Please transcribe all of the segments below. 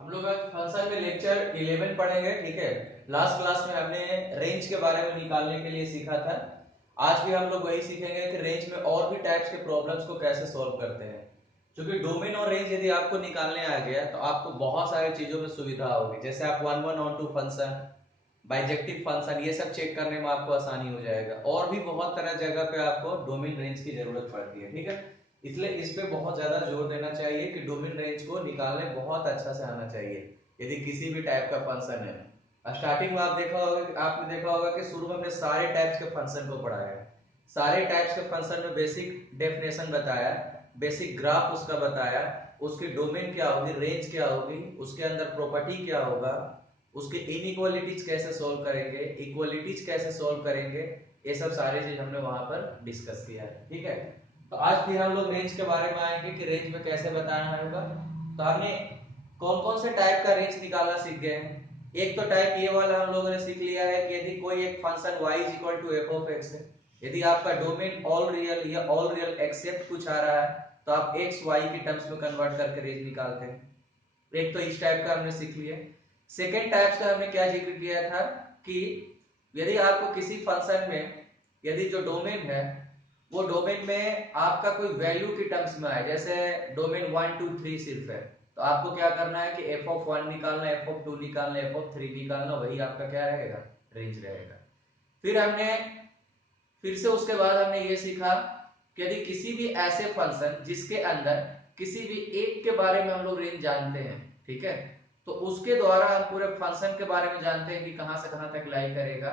हम लोग आज फंक्शन में लेक्चर 11 पढ़ेंगे। ठीक है, लास्ट क्लास में हमने रेंज के बारे में निकालने के लिए सीखा था। आज भी हम लोग वही सीखेंगे कि रेंज में और भी टाइप्स के प्रॉब्लम्स को कैसे सॉल्व करते हैं। क्योंकि डोमेन और रेंज यदि आपको निकालने आ गया तो आपको बहुत सारी चीजों में सुविधा होगी। जैसे आप one one onto function, bijective function, ये सब चेक करने में आपको आसानी हो जाएगा। और भी बहुत तरह जगह पे आपको डोमेन रेंज की जरूरत पड़ती है। ठीक है, इसलिए इस पे बहुत ज्यादा जोर देना चाहिए कि डोमेन रेंज को निकालने बहुत अच्छा से आना चाहिए यदि किसी भी टाइप का फंक्शन है। स्टार्टिंग में आपने देखा होगा कि शुरू में हमने सारे टाइप्स के फंक्शन को पढ़ाया। सारे टाइप्स के फंक्शन में बेसिक डेफिनेशन बताया, बेसिक ग्राफ उसका बताया, उसकी डोमेन क्या होगी, रेंज क्या होगी, उसके अंदर प्रॉपर्टी क्या होगा, उसके इनइक्वालिटीज कैसे सॉल्व करेंगे, इक्वालिटीज कैसे सॉल्व करेंगे, ये सब सारी चीज हमने वहां पर डिस्कस किया है। ठीक है, तो आज फिर हम लोग रेंज के बारे में आएंगे कि रेंज में कैसे बताना होगा। तो हमने कौन कौन से टाइप का रेंज निकालना सीख गए हैं। एक तो टाइप ये वाला हम लोगों ने सीख लिया है कि यदि कोई एक function y is equal to f of x है, यदि आपका डोमेन ऑल रियल या ऑल रियल एक्सेप्ट कुछ आ रहा है तो आप x y की टर्म्स में कन्वर्ट करके रेंज निकालते हैं। एक तो इस टाइप का हमने सीख लिया। सेकेंड टाइप का हमने क्या जिक्र किया था कि यदि आपको किसी फंक्शन में यदि जो डोमेन है वो डोमेन में आपका कोई वैल्यू की टर्म्स में आए, जैसे डोमेन 1 2 3 सिर्फ है, तो आपको क्या करना है कि एफ ऑफ 1 निकालना, एफ ऑफ 2 निकालना, एफ ऑफ 3 निकालना, वही आपका क्या रहेगा, रेंज रहेगा। फिर से उसके बाद हमने ये सीखा कि यदि किसी भी ऐसे फंक्शन जिसके अंदर किसी भी एक के बारे में हम लोग रेंज जानते हैं, ठीक है, तो उसके द्वारा हम पूरे फंक्शन के बारे में जानते हैं कि कहां से कहां तक लाई करेगा,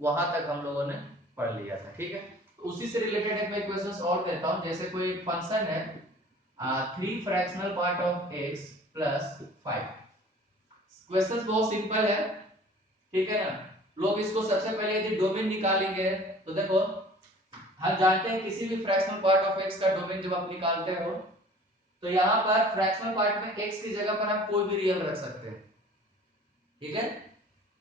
वहां तक हम लोगों ने पढ़ लिया था। ठीक है, तो उसी से रिलेटेड एक मैं क्वेश्चन और देता हूं। जैसे कोई फंक्शन है 3 fractional part of x plus 5। Question बहुत सिंपल है, ठीक है ना। लोग इसको सबसे पहले यदि डोमेन निकालेंगे तो देखो हम जानते हैं किसी भी फ्रैक्शनल पार्ट ऑफ x का डोमेन जब आप निकालते हो तो यहाँ पर फ्रैक्शनल पार्ट में x की जगह पर आप कोई भी रियल रख सकते हैं। ठीक है,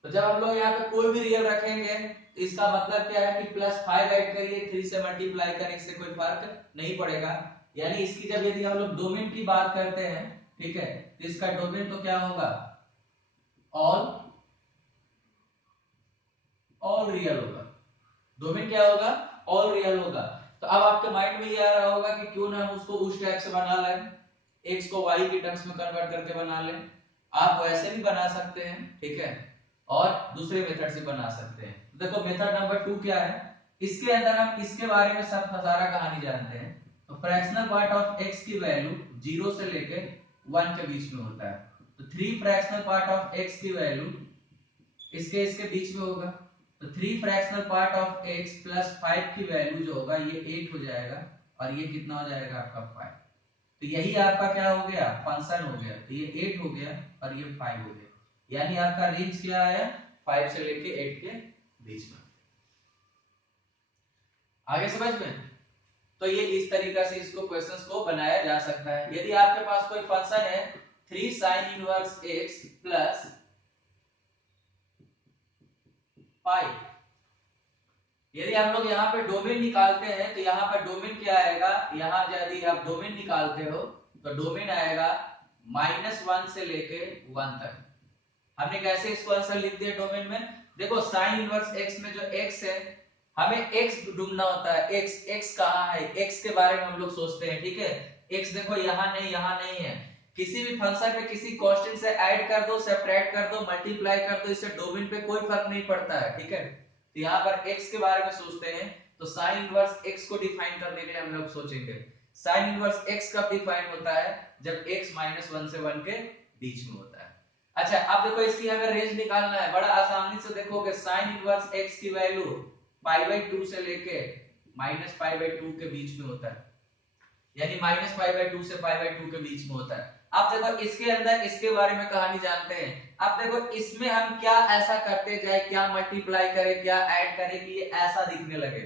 तो जब हम लोग यहाँ पे कोई भी रियल रखेंगे तो इसका मतलब क्या है कि +5 ऐड करिए, 3 से मल्टीप्लाई करने से कोई फर्क नहीं पड़ेगा। यानी इसकी जब यदि हम लोग डोमेन की बात करते हैं, ठीक है, तो इसका डोमेन तो क्या होगा, ऑल ऑल रियल होगा। डोमेन क्या होगा, ऑल रियल होगा। तो अब आपके माइंड में ये आ रहा होगा कि क्यों ना हम उसको उस टाइप से बना लें, x को y की टर्म्स में कन्वर्ट करके बना लें। आप वैसे भी बना सकते हैं, ठीक है, और दूसरे मेथड से बना सकते हैं। तो देखो मेथड नंबर 2 क्या है, इसके अंदर हम इसके बारे में सब सारा कहानी जानते हैं। तो फ्रैक्शनल पार्ट ऑफ x की वैल्यू 0 से लेके 1 के बीच में होता है। तो 3 फ्रैक्शनल पार्ट ऑफ x की वैल्यू इसके बीच में होगा। तो 3 fractional part of x plus 5 की वैल्यू जो होगा ये 8 हो जाएगा, और ये कितना हो जाएगा आपका 5। तो यही आपका क्या हो गया, फंक्शन हो गया। तो ये 8 हो गया और ये 5 हो गया, यानी आपका रेंज क्या आया, 5 से लेके 8 के बीच में। आगे समझ में। तो ये इस तरीका से इसको क्वेश्चंस को बनाया जा सकता है। यदि आपके पास कोई फंक्शन है 3 sin इनवर्स x प्लस 5, यदि हम लोग यहाँ पे डोमेन निकालते हैं तो यहाँ पर डोमेन क्या आएगा, यहाँ यदि आप डोमेन निकालते हो तो डोमेन आएगा -1 से लेके 1 तक। हमने कैसे इसको आंसर लिख दिया डोमेन में, देखो साइन इनवर्स x में जो x है, हमें x ढूंढना होता है। x कहाँ है, x के बारे में हम लोग सोचते हैं। ठीक है, x देखो यहाँ नहीं, यहाँ नहीं है। किसी भी फंक्शन पे किसी कांस्टेंट से ऐड कर दो, सब्ट्रैक्ट कर दो, मल्टीप्लाई कर दो, इससे डोमेन पे कोई फर्क नहीं पड़ता है। ठीक है, तो यहाँ पर x के बारे में सोचते हैं तो साइन इनवर्स x को डिफाइन करने के लिए हम लोग सोचेंगे। साइन इनवर्स x कब डिफाइन होता है, जब x -1 से 1 के बीच में होता है। अच्छा, अब देखो इसकी हमें रेंज निकालना है। बड़ा आसानी से देखोगे साइन इनवर्स x की वैल्यू π/2 से लेके -π/2 के बीच में होता है, यानी -π/2 से π/2 के बीच में होता है। अब देखो इसके अंदर इसके बारे में कहानी जानते हैं। अब देखो इसमें हम क्या ऐसा करते जाए, क्या मल्टीप्लाई करें, क्या ऐड करें कि ये ऐसा दिखने लगे।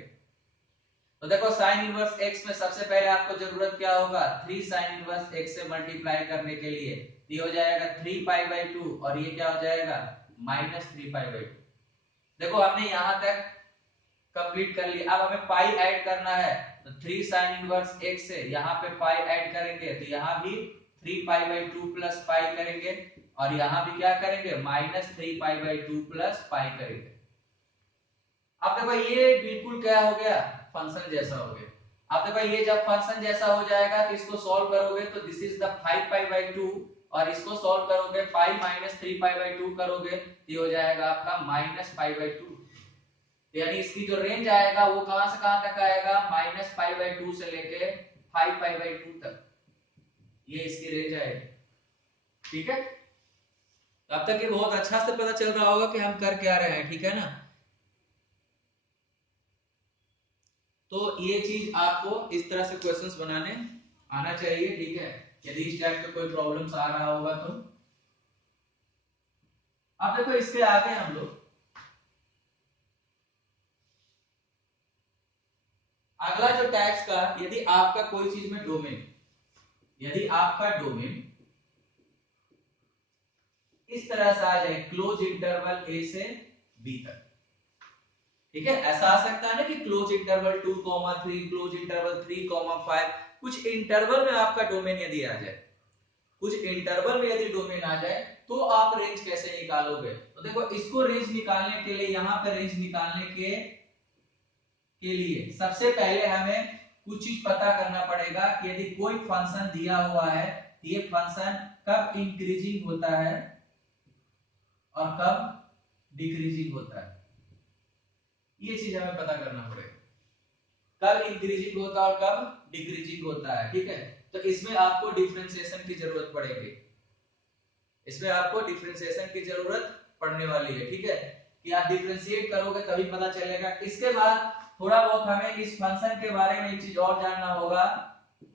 तो देखो साइन इनवर्स x में सबसे पहले आपको जरूरत क्या होगा, 3 साइन इनवर्स x से मल्टीप्लाई करने के लिए ये हो जाएगा 3π/2 और ये क्या हो जाएगा -3π/2। देखो हमने यहां तक कंप्लीट कर लिया। अब हमें पाई ऐड करना है तो 3 साइन इनवर्स x से यहाँ पे पाई ऐड करेंगे तो यहाँ भी 3π/2 प्लस पाई करेंगे और यहाँ भी क्या करेंगे -3π/2 प्लस पाई करेंगे। अब देखो ये बिल्कुल क्या हो गया फंक्शन जैसा हो गया। अब देखो ये जब फंक्शन जैसा हो जाएगा तो इसको सॉल्व करोगे तो दिस इज द 5π/2 और इसको सॉल्व करोगे 5 - 3π/2 करोगे तो ये हो जाएगा आपका -π/2। यानी इसकी जो रेंज आएगा वो कहां से कहां तक आएगा -π/2 से लेके 5π/2 तक, ये इसकी रेंज आएगी। ठीक है, तो अब तक ये बहुत अच्छा से पता चल रहा होगा कि हम कर क्या रहे हैं, ठीक है ना। तो ये चीज आपको इस तरह से क्वेश्चंस बनाने आना चाहिए, ठीक है। यदि इस टाइप का कोई प्रॉब्लम्स आ रहा होगा तो अब देखो इसके आगे हम लोग अगला जो टैक्स का, यदि आपका कोई चीज में डोमेन, यदि आपका डोमेन इस तरह से आ जाए क्लोज इंटरवल ए से बी तक, ठीक है। ऐसा आ सकता है ना कि क्लोज इंटरवल 2,3, क्लोज इंटरवल 3,5, कुछ इंटरवल में आपका डोमेन यदि आ जाए, कुछ इंटरवल में यदि डोमेन आ जाए तो आप रेंज कैसे निकालोगे। तो देखो इसको रेंज निकालने के लिए, यहां पर रेंज निकालने के लिए सबसे पहले हमें कुछ चीज पता करना पड़ेगा कि यदि कोई फंक्शन दिया हुआ है ये फंक्शन कब इंक्रीजिंग होता है और कब डिक्रीजिंग होता है, ये चीज हमें पता करना पड़ेगा, कब इंक्रीजिंग होता है और कब डिक्रीजिंग होता है, ठीक है। तो इसमें आपको डिफरेंशिएशन की जरूरत पड़ेगी, इसमें आपको डिफरेंशिएशन की जरूरत पड़ने वाली है, ठीक है, कि आप डिफरेंशिएट करोगे तभी पता चलेगा। इसके बाद थोड़ा बहुत हमें इस फंक्शन के बारे में एक चीज और जानना होगा,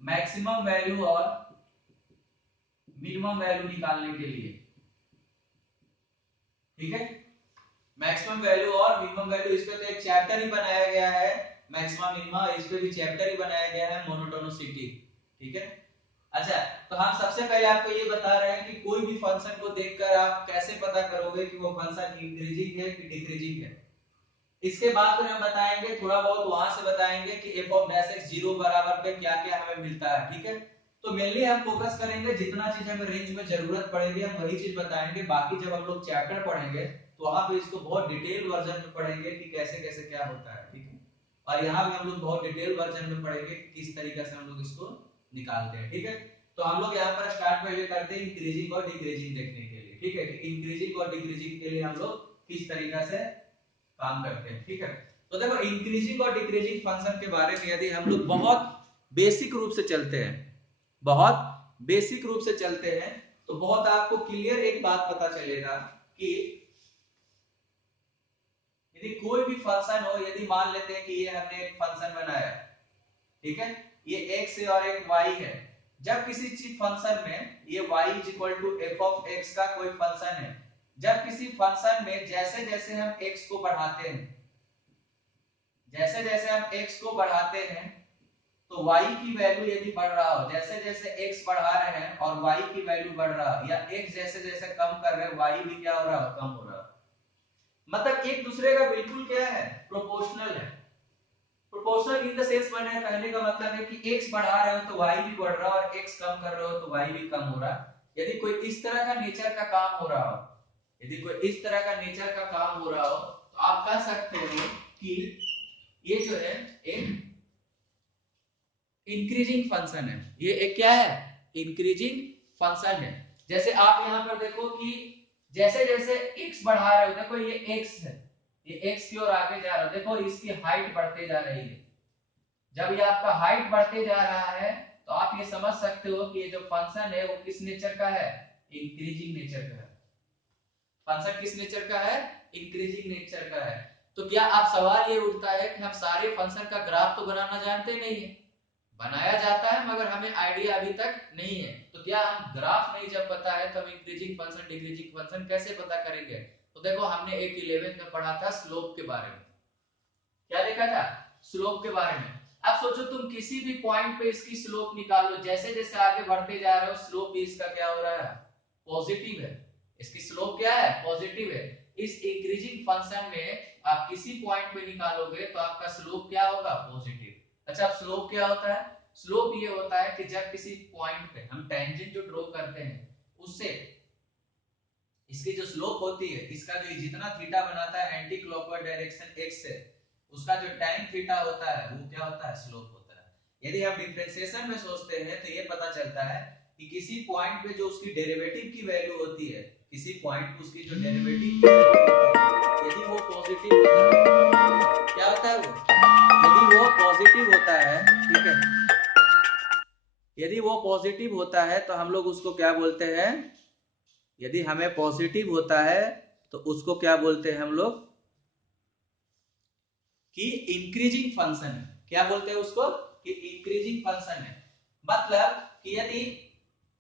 मैक्सिमम वैल्यू और मिनिमम वैल्यू निकालने के लिए, ठीक है। मैक्सिमम वैल्यू और मिनिमम वैल्यू, इस पे तो एक चैप्टर ही बनाया गया है, मैक्सिमम मिनिमम, इस पे भी चैप्टर ही बनाया गया है, मोनोटोनिसिटी, ठीक है। अच्छा, तो हम सबसे पहले आपको ये बता रहे हैं कि कोई भी फंक्शन को देखकर आप कैसे पता करोगे कि वो फंक्शन इंक्रीजिंग है कि डिक्रीजिंग है। इसके बाद फिर हम बताएंगे, थोड़ा बहुत वहां से बताएंगे कि f of dash x 0 बराबर पे क्या क्या हमें मिलता है, ठीक है। तो मेनली हम फोकस करेंगे जितना चीज हमें रेंज में जरूरत पड़ेगी हम वही चीज बताएंगे, बाकी जब हम लोग चैप्टर पढ़ेंगे तो वहां पे इसको बहुत डिटेल वर्जन में पढ़ेंगे कि कैसे कैसे क्या होता है, ठीक है। और यहाँ भी हम लोग बहुत डिटेल वर्जन में पढ़ेंगे कि किस तरीके से हम लोग इसको निकालते हैं, ठीक है। तो हम लोग यहाँ पर स्टार्ट पहले करते हैं इंक्रीजिंग और डिक्रीजिंग देखने के लिए, ठीक है, कि इंक्रीजिंग और डिक्रीजिंग के लिए हम लोग किस तरीके से काम करते हैं, ठीक है। तो देखो इंक्रीजिंग और डिक्रीजिंग फंक्शन के बारे में यदि हम लोग बहुत बेसिक रूप से चलते हैं, बहुत बेसिक रूप से चलते हैं तो बहुत आपको क्लियर एक बात पता चलेगा कि यदि कोई भी फंक्शन हो, यदि मान लेते हैं कि ये हमने एक फंक्शन बनाया, ठीक है, ये x है और एक y है। जब किसी चीज फंक्शन में ये y f of x का कोई फंक्शन है, जब किसी फंक्शन में जैसे जैसे हम x को बढ़ाते हैं, जैसे जैसे हम x को बढ़ाते हैं तो y की वैल्यू यदि बढ़ रहा हो, जैसे जैसे x बढ़ा रहे हैं और y की वैल्यू बढ़ रहा है, या x जैसे जैसे कम कर रहे हैं y भी क्या हो रहा है, कम हो रहा है, मतलब एक दूसरे का बिल्कुल क्या है, प्रोपोर्शनल है। प्रोपोर्शनल इन द सेंस मैंने कहने का मतलब है कि x बढ़ा रहे हो तो y भी बढ़ रहा है और x कम कर रहे हो तो y भी कम हो रहा है। यदि कोई इस तरह का नेचर का काम हो रहा हो, यदि कोई इस तरह का नेचर का काम हो रहा हो तो आप कह सकते हो कि ये जो है एक इंक्रीजिंग फंक्शन है, ये एक क्या है, इंक्रीजिंग फंक्शन है। जैसे आप यहां पर देखो कि जैसे जैसे x बढ़ा रहे हो, देखो ये x है, ये x की ओर आगे जा रहा है, देखो इसकी हाइट बढ़ते जा रही है। जब ये आपका हाइट बढ़ते जा रहा है तो आप ये समझ सकते हो कि ये जो फंक्शन है वो किस नेचर का है, इंक्रीजिंग नेचर का है। फंक्शन किस नेचर का है, इंक्रीजिंग नेचर का है। तो क्या आप सवाल ये उठता है कि हम सारे फंक्शन का ग्राफ तो बनाना जानते नहीं है, बनाया जाता है मगर हमें आइडिया अभी तक नहीं है। तो क्या हम ग्राफ नहीं जब पता है तो हम इंक्रीजिंग फंक्शन डिक्रीजिंग फंक्शन कैसे पता करेंगे। तो देखो हमने एक 11th में पढ़ा था स्लोप के बारे में, क्या देखा था, स्लोप के बारे में। अब सोचो तुम किसी भी पॉइंट पे इसकी स्लोप निकालो, जैसे जैसे आगे बढ़ते जा रहे हो स्लोप भी इसका क्या हो रहा है, पॉजिटिव है, इसकी स्लोप क्या है, पॉजिटिव है। इस इंक्रीजिंग फंक्शन में आप किसी पॉइंट पे निकालोगे तो आपका स्लोप क्या होगा, पॉजिटिव। अच्छा अब स्लोप क्या होता है, स्लोप ये होता है कि जब किसी पॉइंट पे हम टेंजेंट जो ड्रॉ करते हैं उससे इसकी जो स्लोप होती है, इसका जो जितना थीटा बनाता है एंटी क्लॉकवाइज डायरेक्शन x से, उसका जो tan थीटा होता है वो क्या होता है, स्लोप होता है। यदि हम डिफरेंशिएशन में सोचते हैं तो ये पता चलता है कि किसी पॉइंट पे जो उसकी डेरिवेटिव की वैल्यू होती है, किसी पॉइंट पे उसकी जो डेरिवेटिव की वैल्यू होती है, यदि वो पॉजिटिव होता है, क्या होता है वो, यदि वो पॉजिटिव होता है, ठीक है, यदि वो पॉजिटिव होता है तो हम लोग उसको क्या बोलते हैं, यदि हमें पॉजिटिव होता है तो उसको क्या बोलते हैं हम लोग, कि इंक्रीजिंग फंक्शन है। क्या बोलते हैं उसको, कि इंक्रीजिंग फंक्शन है। मतलब कि यदि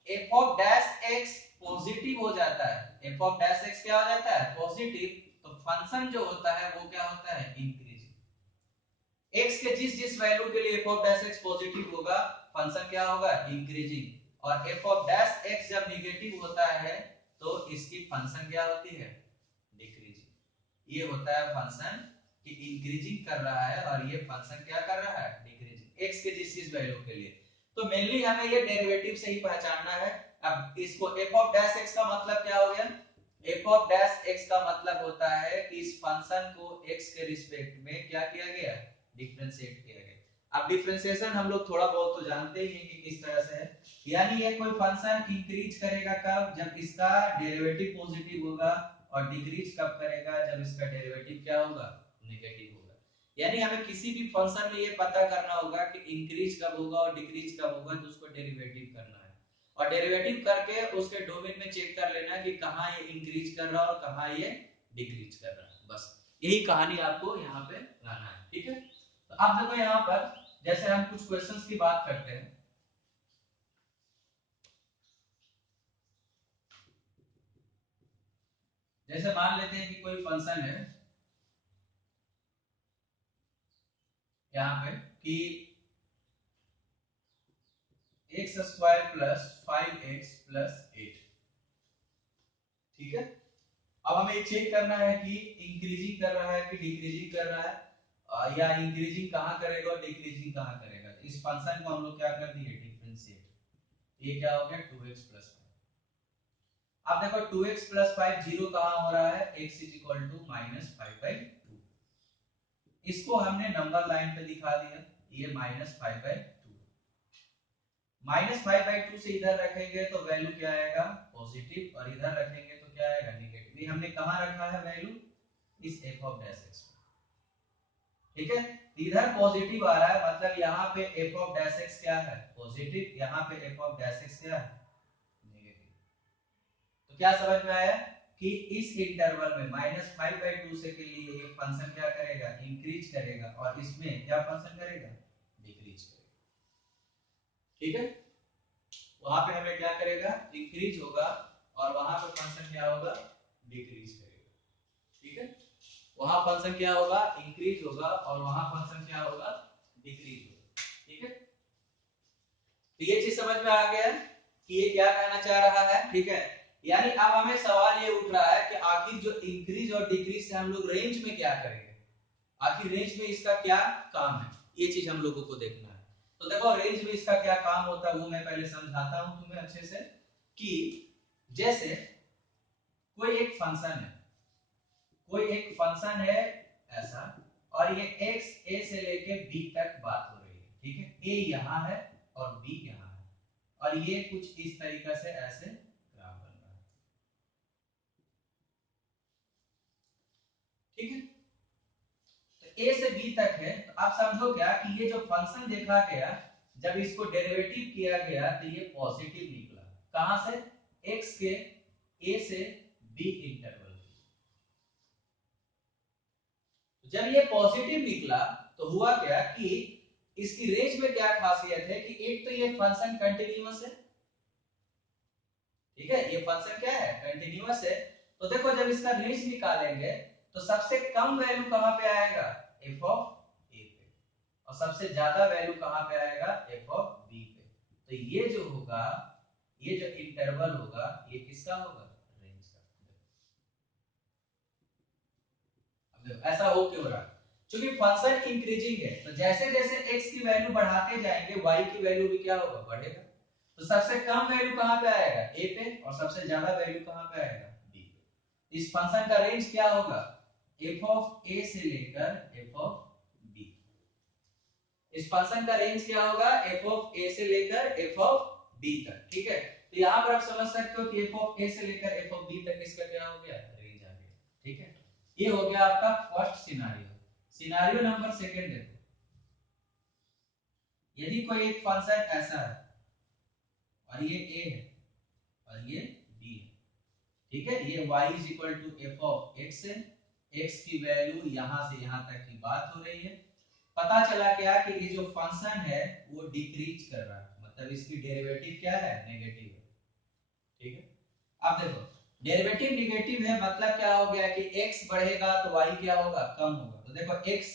F of dash x positive हो जाता है, एफ ऑफ डैश एक्स क्या हो जाता है, पॉजिटिव, तो फंक्शन जो होता है वो क्या होता है, इंक्रीजिंग। x के जिस जिस वैल्यू के लिए f of dash x positive होगा, फंक्शन क्या होगा, इंक्रीजिंग। और f ऑफ डैश x जब नेगेटिव होता है तो इसकी फंक्शन क्या होती है, डिक्रीजिंग। ये होता है फंक्शन कि इंक्रीजिंग कर रहा है और ये फंक्शन क्या कर रहा है, डिक्रीजिंग, x के जिस जिस वैल्यू के लिए। तो मेनली हमें ये डेरिवेटिव से ही पहचानना है। अब इसको f ऑफ डैश x का मतलब क्या हो गया, f ऑफ डैश x का मतलब होता है कि इस फंक्शन को x के रिस्पेक्ट में क्या किया गया, डिफरेंशिएट किया गया। अब डिफरेंशिएशन हम लोग थोड़ा बहुत तो जानते ही हैं कि किस तरह से है, यानी ये कोई फंक्शन इंक्रीज करेगा कब, जब इसका डेरिवेटिव पॉजिटिव होगा, और डिक्रीज कब करेगा, जब इसका डेरिवेटिव क्या होगा, नेगेटिव होगा। यानी हमें किसी भी फंक्शन में ये पता करना होगा कि इंक्रीज कब होगा और डिक्रीज कब होगा, तो उसको डेरिवेटिव करना है, और डेरिवेटिव करके उसके डोमेन में चेक कर लेना कि कहां ये इंक्रीज कर रहा है और कहां ये डिक्रीज कर रहा है। बस यही कहानी आपको यहाँ पे लाना है, ठीक है। तो अब देखो यहाँ पर जैसे हम कुछ क्वेश्चंस की बात करते हैं, जैसे मान लेते हैं कि कोई फंक्शन है यहाँ पे कि x square plus 5x plus 8, ठीक है। अब हमें चेक करना है कि इंक्रीजिंग कर रहा है कि डिक्रीजिंग कर रहा है, या इंक्रीजिंग कहां करेगा और डिक्रीजिंग कहां करेगा। तो इस फंक्शन को हम लोग क्या कर दिए, डिफरेंशिएट। ये क्या हो गया, 2x प्लस 5। अब देखो 2x प्लस 5 जीरो कहां हो रहा है, x is equal to minus 5/2। इसको हमने नंबर लाइन पे दिखा दिया, ये -5/2। -5/2 से इधर रखेंगे तो वैल्यू क्या आएगा, पॉजिटिव, और इधर रखेंगे तो क्या आएगा, नेगेटिव। ये हमने कहां रखा है वैल्यू, इस f ऑफ डैश x, ठीक है। इधर पॉजिटिव आ रहा है, मतलब यहाँ पे f ऑफ डैश x क्या है, पॉजिटिव, यहाँ पे f ऑफ डैश x क्या है, नेगेटिव। तो क्या समझ में आया कि इस इंटरवल में -5/2 से के लिए ये फंक्शन क्या करेगा, इंक्रीज करेगा, और इसमें क्या फंक्शन करेगा, डिक्रीज करेगा, ठीक है। वहां पे हमें क्या करेगा, इंक्रीज होगा, और वहां पे फंक्शन क्या होगा, डिक्रीज करेगा, ठीक है। वहां फंक्शन क्या होगा, इंक्रीज होगा, और वहां फंक्शन क्या होगा, डिक्रीज होगा, ठीक है। तो ये चीज समझ में आ गया कि ये क्या कहना चाह रहा है, ठीक है। यानी अब हमें सवाल ये उठ रहा है कि आखिर जो इंक्रीज और डिक्रीज से हम लोग रेंज में क्या करेंगे, आखिर रेंज में इसका क्या काम है, ये चीज हम लोगों को देखना है। तो देखो रेंज में इसका क्या काम होता है वो मैं पहले समझाता हूं तुम्हें अच्छे से, कि जैसे कोई एक फंक्शन है, कोई एक फंक्शन है ऐसा, और ये x a से लेके b तक बात हो रही है, ठीक है। a यहाँ है और b यहाँ है, और ये कुछ इस तरीके से ऐसे ग्राफ बन रहा है, ठीक है। तो a से b तक है, तो आप समझो क्या कि ये जो फंक्शन देखा गया, जब इसको डेरिवेटिव किया गया तो ये पॉजिटिव निकला, कहां से, x के a से b इंटरवल। जब ये पॉजिटिव निकला तो हुआ क्या कि इसकी रेंज में क्या खासियत है कि एक तो ये फंक्शन कंटिन्यूअस है, ठीक है, ये फंक्शन क्या है, कंटिन्यूअस है। तो देखो जब इसका रेंज निकालेंगे तो सबसे कम वैल्यू कहां पे आएगा, f ऑफ a पे, और सबसे ज्यादा वैल्यू कहां पे आएगा, f ऑफ b पे। तो ये जो होगा, ये जो इंटरवल होगा, ये किसका होगा, रेंज का। अब देखो ऐसा हो क्यों रहा, क्योंकि फंक्शन इंक्रीजिंग है तो जैसे जैसे x की वैल्यू बढ़ाते जाएंगे y की वैल्यू भी क्या होगा, बढ़ेगा। तो सबसे कम वैल्यू कहां पे आएगा, a पे, और सबसे ज्यादा वैल्यू कहां पे आएगा, b पे। इस फंक्शन का रेंज क्या होगा, f ऑफ a से लेकर f ऑफ b। इस फंक्शन का रेंज क्या होगा, f ऑफ a से लेकर f ऑफ b तक, ठीक है। तो यहां पर आप समझ सकते हो कि f ऑफ a से लेकर f ऑफ b तक इसका क्या हो गया, रेंज आ गया, ठीक है। ये हो गया आपका first scenario. Scenario number second देखो, यदि कोई एक फंक्शन ऐसा है और ये a है और ये b है, ठीक है, ये y is equal to f of x है, x की वैल्यू यहां से यहां तक की बात हो रही है। पता चला क्या कि ये जो फंक्शन है वो डिक्रीज कर रहा है, मतलब इसकी डेरिवेटिव क्या है, नेगेटिव है, ठीक है। अब देखो डेरिवेटिव नेगेटिव है मतलब क्या हो गया कि x बढ़ेगा तो y क्या होगा, कम होगा। तो देखो x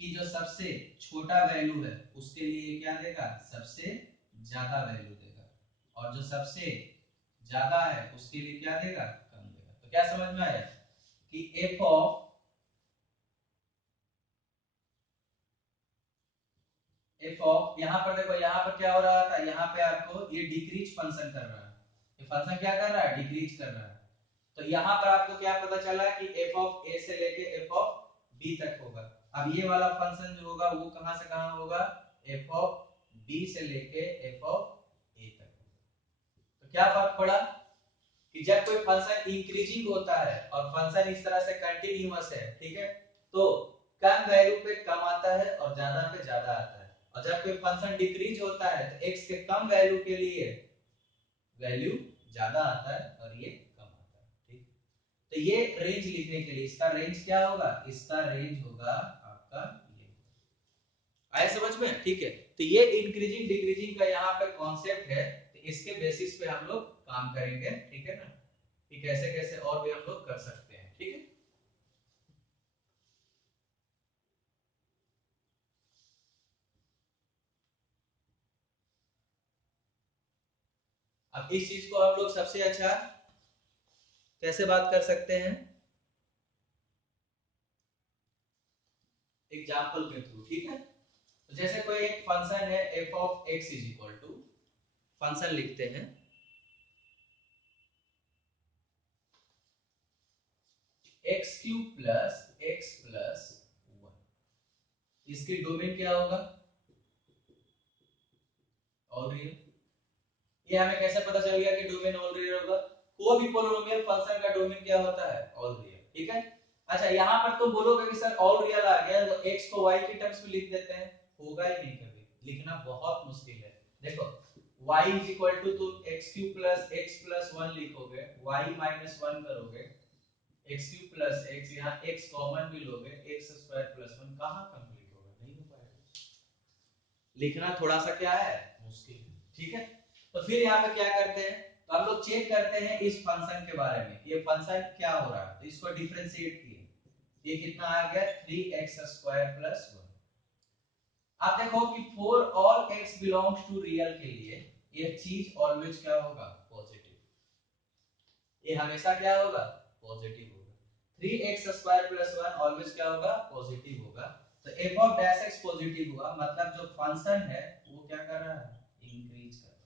की जो सबसे छोटा वैल्यू है उसके लिए क्या देगा, सबसे ज्यादा वैल्यू देगा, और जो सबसे ज्यादा है उसके लिए क्या देगा, कम देगा। तो क्या समझ में आया कि एफ ऑफ यहां पर देखो, यहां पर क्या हो रहा था, यहां पे आपको ये डिक्रीज फंक्शन कर रहा है, ये फंक्शन क्या कर रहा है, डिक्रीज कर रहा है। तो यहां पर आपको क्या पता चला कि एफ ऑफ ए से लेके एफ ऑफ बी तक होगा। अब ये वाला फंक्शन जो होगा वो कहां से कहां होगा, एफ ऑफ बी से लेके एफ ऑफ ए तक होगा। तो क्या फर्क पड़ा कि जब कोई फंक्शन इंक्रीजिंग होता है और फंक्शन इस तरह से कंटिन्यूअस है, ठीक है, तो कम वैल्यू पे कम आता है और ज्यादा पे ज्यादा आता है। और जब कोई फंक्शन डिक्रीज होता है तो x के कम वैल्यू के लिए वैल्यू ज्यादा आता है और ये कम आता है, ठीक। तो ये रेंज लिखने के लिए इसका रेंज क्या होगा, इसका रेंज होगा आपका ये, आया समझ में, ठीक है। तो ये इंक्रीजिंग डिक्रीजिंग का यहाँ पे कॉन्सेप्ट है, तो इसके बेसिस पे हम लोग काम करेंगे, ठीक है ना, कि कैसे कैसे और भी हम लोग कर सकते हैं, ठीक है। अब इस चीज को हम लोग सबसे अच्छा कैसे बात कर सकते हैं, एग्जाम्पल के थ्रू, ठीक है। तो जैसे कोई एक फंक्शन है f of x is equal to, function लिखते हैं x cube plus x plus one. इसकी डोमेन क्या होगा, ऑल रियल। ये हमें कैसे पता चल गया कि डोमेन ऑल रियल होगा, कोई भी पोलिनोमियल फंक्शन का डोमेन क्या होता है, ऑल रियल, ठीक है। अच्छा यहाँ पर तुम बोलोगे कि सर ऑल रियल आ गया तो x को y के टर्म्स में लिख देते हैं, होगा ही नहीं, कभी लिखना बहुत मुश्किल है। देखो y इज इक्वल टू तुम x cube plus x plus one लिखोगे, y माइनस वन करोगे, x क्यूब प्लस x, यहाँ x कॉमन भी लोगे, x स्क्वायर प्लस वन, कहाँ कंप्लीट होगा, नहीं हो पाएगा। लिखना थोड़ा सा क्या है, मुश्किल है, ठीक है। तो फिर यहाँ पे क्या करते हैं, तो हम लोग चेक करते हैं इस फंक्शन के बारे में, ये फंक्शन क्या हो रहा है, तो इसको डिफरेंशिएट किए, ये कितना आ गया, 3x स्क्वायर प्लस वन। आप देखो कि for all x belongs to real के लिए ये चीज ऑलवेज क्या होगा, पॉजिटिव, ये हमेशा क्या होगा, पॉजिटिव होगा। 3x square plus one always क्या होगा, पॉजिटिव होगा। तो f of dash x positive हुआ, मतलब जो फंक्शन है वो क्या कर रहा है, इंक्रीज कर रहा है।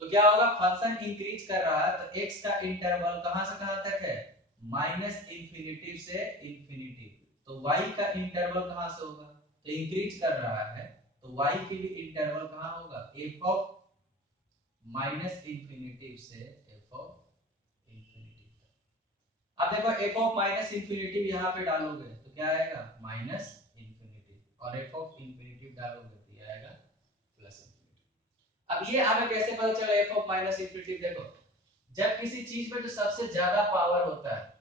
तो क्या होगा, फंक्शन इंक्रीज कर रहा है तो x का इंटरवल कहां से कहां तक है, माइनस इंफिनिटी से इंफिनिटी। तो y का इंटरवल कहां से होगा, तो इंक्रीज कर रहा है तो y की भी इंटरवल कहां होगा, f ऑफ माइनस इंफिनिटी से f ऑफ इंफिनिटी। अब देखो f ऑफ माइनस इंफिनिटी यहाँ पे डालोगे तो क्या आएगा, माइनस इंफिनिटी, और f ऑफ इंफिनिटी डालोगे तो ये आएगा प्लस इंफिनिटी। अब ये हमें कैसे पता चला f ऑफ माइनस इंफिनिटी, देखो जब किसी चीज में जो सबसे ज्यादा पावर होता है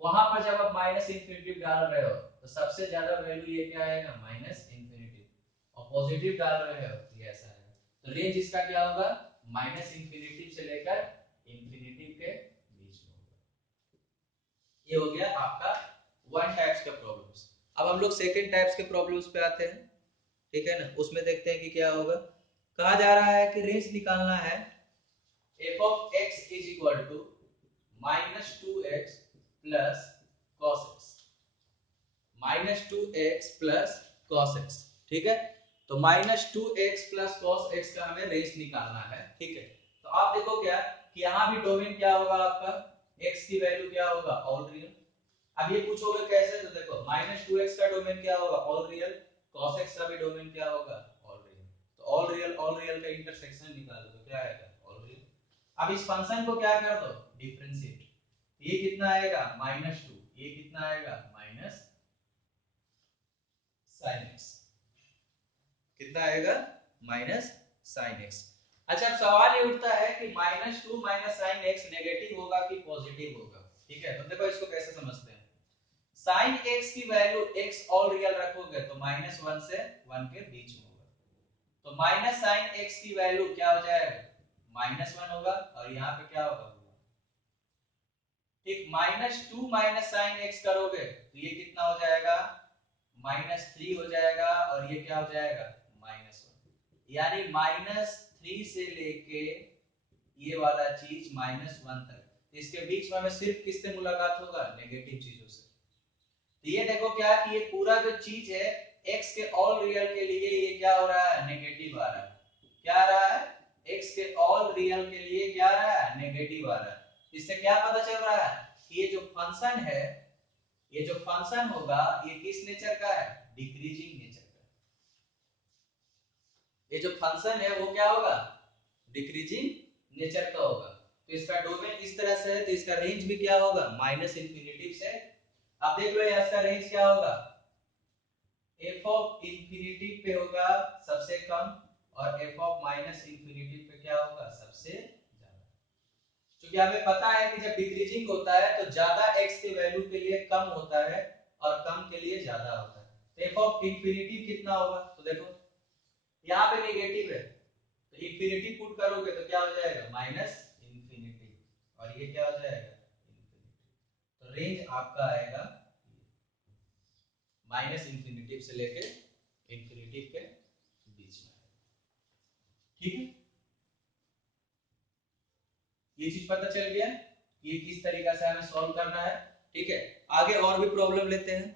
वहां पर जब आप माइनस इंफिनिटी डाल रहे हो तो सबसे ज्यादा वैल्यू ये क्या आएगा, माइनस इंफिनिटी, और पॉजिटिव डाल रहे हो तो ये ऐसा आएगा। तो रेंज इसका क्या होगा, माइनस इंफिनिटी से लेकर इंफिनिटी के बीच में होगा। ये हो गया आपका वन टाइप्स का प्रॉब्लम्स। अब हम लोग सेकंड टाइप्स के प्रॉब्लम्स पे आते हैं, ठीक है ना। उसमें देखते हैं कि क्या होगा, कहा जा रहा है कि रेंज निकालना है f of x is equal to minus 2x plus cos x। -2x plus cos x, ठीक है। तो -2x प्लस cos x का हमें रेंज निकालना है, ठीक है। तो आप देखो क्या कि यहाँ भी डोमेन क्या होगा आपका, x की वैल्यू क्या होगा, ऑल रियल। अब ये पूछोगे कैसे, तो देखो -2x का डोमेन क्या होगा, ऑल रियल। cos x का भी डोमेन क्या होगा, ऑल रियल। तो ऑल रियल का इंटरसेक्शन निकालो तो क्या आएगा, ऑल रियल। अब इस फंक्शन को क्या कर दो, डिफरेंशिएट। ये कितना आएगा, -2, ये कितना आएगा, माइनस sin x, कितना आएगा, माइनस sin x। अच्छा, अब सवाल ये उठता है कि -2 sin x नेगेटिव होगा कि पॉजिटिव होगा, ठीक है। तो देखो इसको कैसे समझते हैं। sin x की वैल्यू x ऑल रियल रखोगे तो -1 से 1 के बीच में होगा, तो माइनस sin x की वैल्यू क्या हो जाएगा, -1 होगा, और यहाँ पे क्या होगा, ठीक। -2 sin x करोगे तो ये कितना हो जाएगा, -3 हो जाएगा, और ये क्या हो जाएगा, -1। यानी -3 से लेके ये वाला चीज -1 तक, इसके बीच में हमें सिर्फ किससे मुलाकात होगा, नेगेटिव चीजों से। तो ये देखो क्या कि ये पूरा जो चीज है x के ऑल रियल के लिए ये क्या हो रहा है, नेगेटिव आ रहा है। क्या आ रहा है, x के ऑल रियल के लिए क्या आ रहा है, नेगेटिव आ रहा है। इससे क्या पता चल रहा है कि ये जो फंक्शन है, ये जो फंक्शन होगा ये किस नेचर का है, डिक्रीजिंग नेचर का। ये जो फंक्शन है वो क्या होगा, डिक्रीजिंग नेचर का होगा। तो इसका डोमेन इस तरह से है, तो इसका रेंज भी क्या होगा, माइनस इंफिनिटी से। अब देख लो यहाँ इसका रेंज क्या होगा, f ऑफ इंफिनिटी पे होगा सबसे कम, और f ऑफ माइनस इंफिनिटी पे क्या होगा, सबसे ज्यादा। क्योंकि हमें पता है कि जब डिक्रीजिंग होता है तो ज्यादा x के वैल्यू के लिए कम होता है, और कम के लिए ज्यादा होता है। तो f ऑफ इंफिनिटी कितना होगा, तो देखो यहाँ पे नेगेटिव है, तो इंफिनिटी पुट करोगे तो क्या हो जाएगा, माइनस इंफिनिटी, और ये क्या हो जाएगा, इंफिनिटी। तो रेंज आपका आएगा माइनस इंफिनिटी से लेके इंफिनिटी के बीच में, ठीक है। ये चीज पता चल गया ये किस तरीका से हमें सॉल्व करना है, ठीक है। आगे और भी प्रॉब्लम लेते हैं।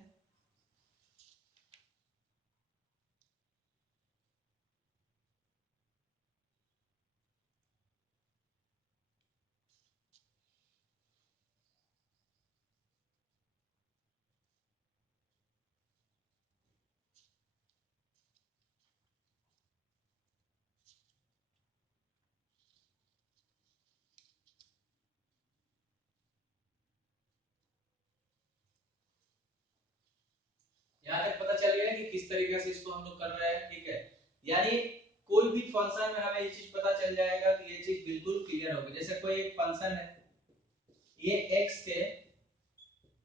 यहाँ तक पता चल गया कि किस तरीके से इसको हम लोग कर रहे हैं, ठीक है। यानी कोई भी फंक्शन में हमें ये चीज पता चल जाएगा कि ये चीज बिल्कुल क्लियर होगी। जैसे कोई एक फंक्शन है, ये x के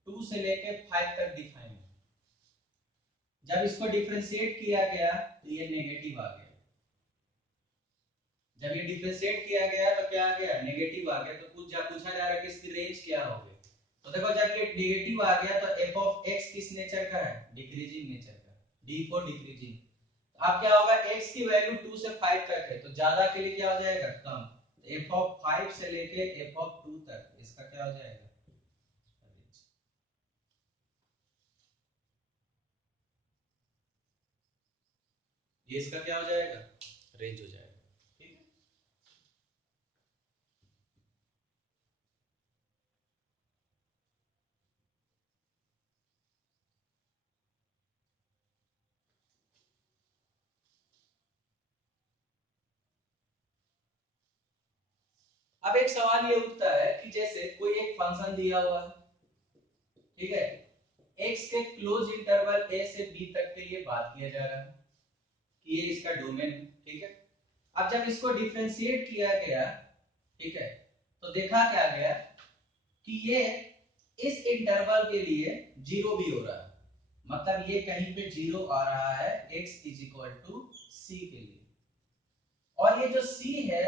2 से लेके 5 तक डिफाइन है। जब इसको डिफरेंशिएट किया गया तो ये नेगेटिव आ गया। जब ये डिफरेंशिएट किया गया तो क्या आ गया, नेगेटिव आ गया। तो पूछा जा रहा है कि इसकी रेंज क्या होगी। तो देखो जब ये नेगेटिव आ गया तो f ऑफ x किस नेचर का है, डिक्रीजिंग नेचर का, d फॉर डिक्रीजिंग। अब क्या होगा, x की वैल्यू 2 से 5 तक है, तो ज्यादा के लिए क्या हो जाएगा, कम। तो f ऑफ 5 से लेके f ऑफ 2 तक इसका क्या हो जाएगा, ये इसका क्या हो जाएगा, रेंज हो जाएगा, ठीक है। अब एक सवाल ये उठता है कि जैसे कोई एक फंक्शन दिया हुआ है, ठीक है, x के क्लोज इंटरवल a से b तक के लिए बात किया जा रहा है कि ये इसका डोमेन है, ठीक है। अब जब इसको डिफरेंशिएट किया गया, ठीक है, तो देखा क्या गया कि ये इस इंटरवल के लिए जीरो भी हो रहा है। मतलब ये कहीं पे जीरो आ रहा है x इज इक्वल टू सी के लिए, और ये जो c है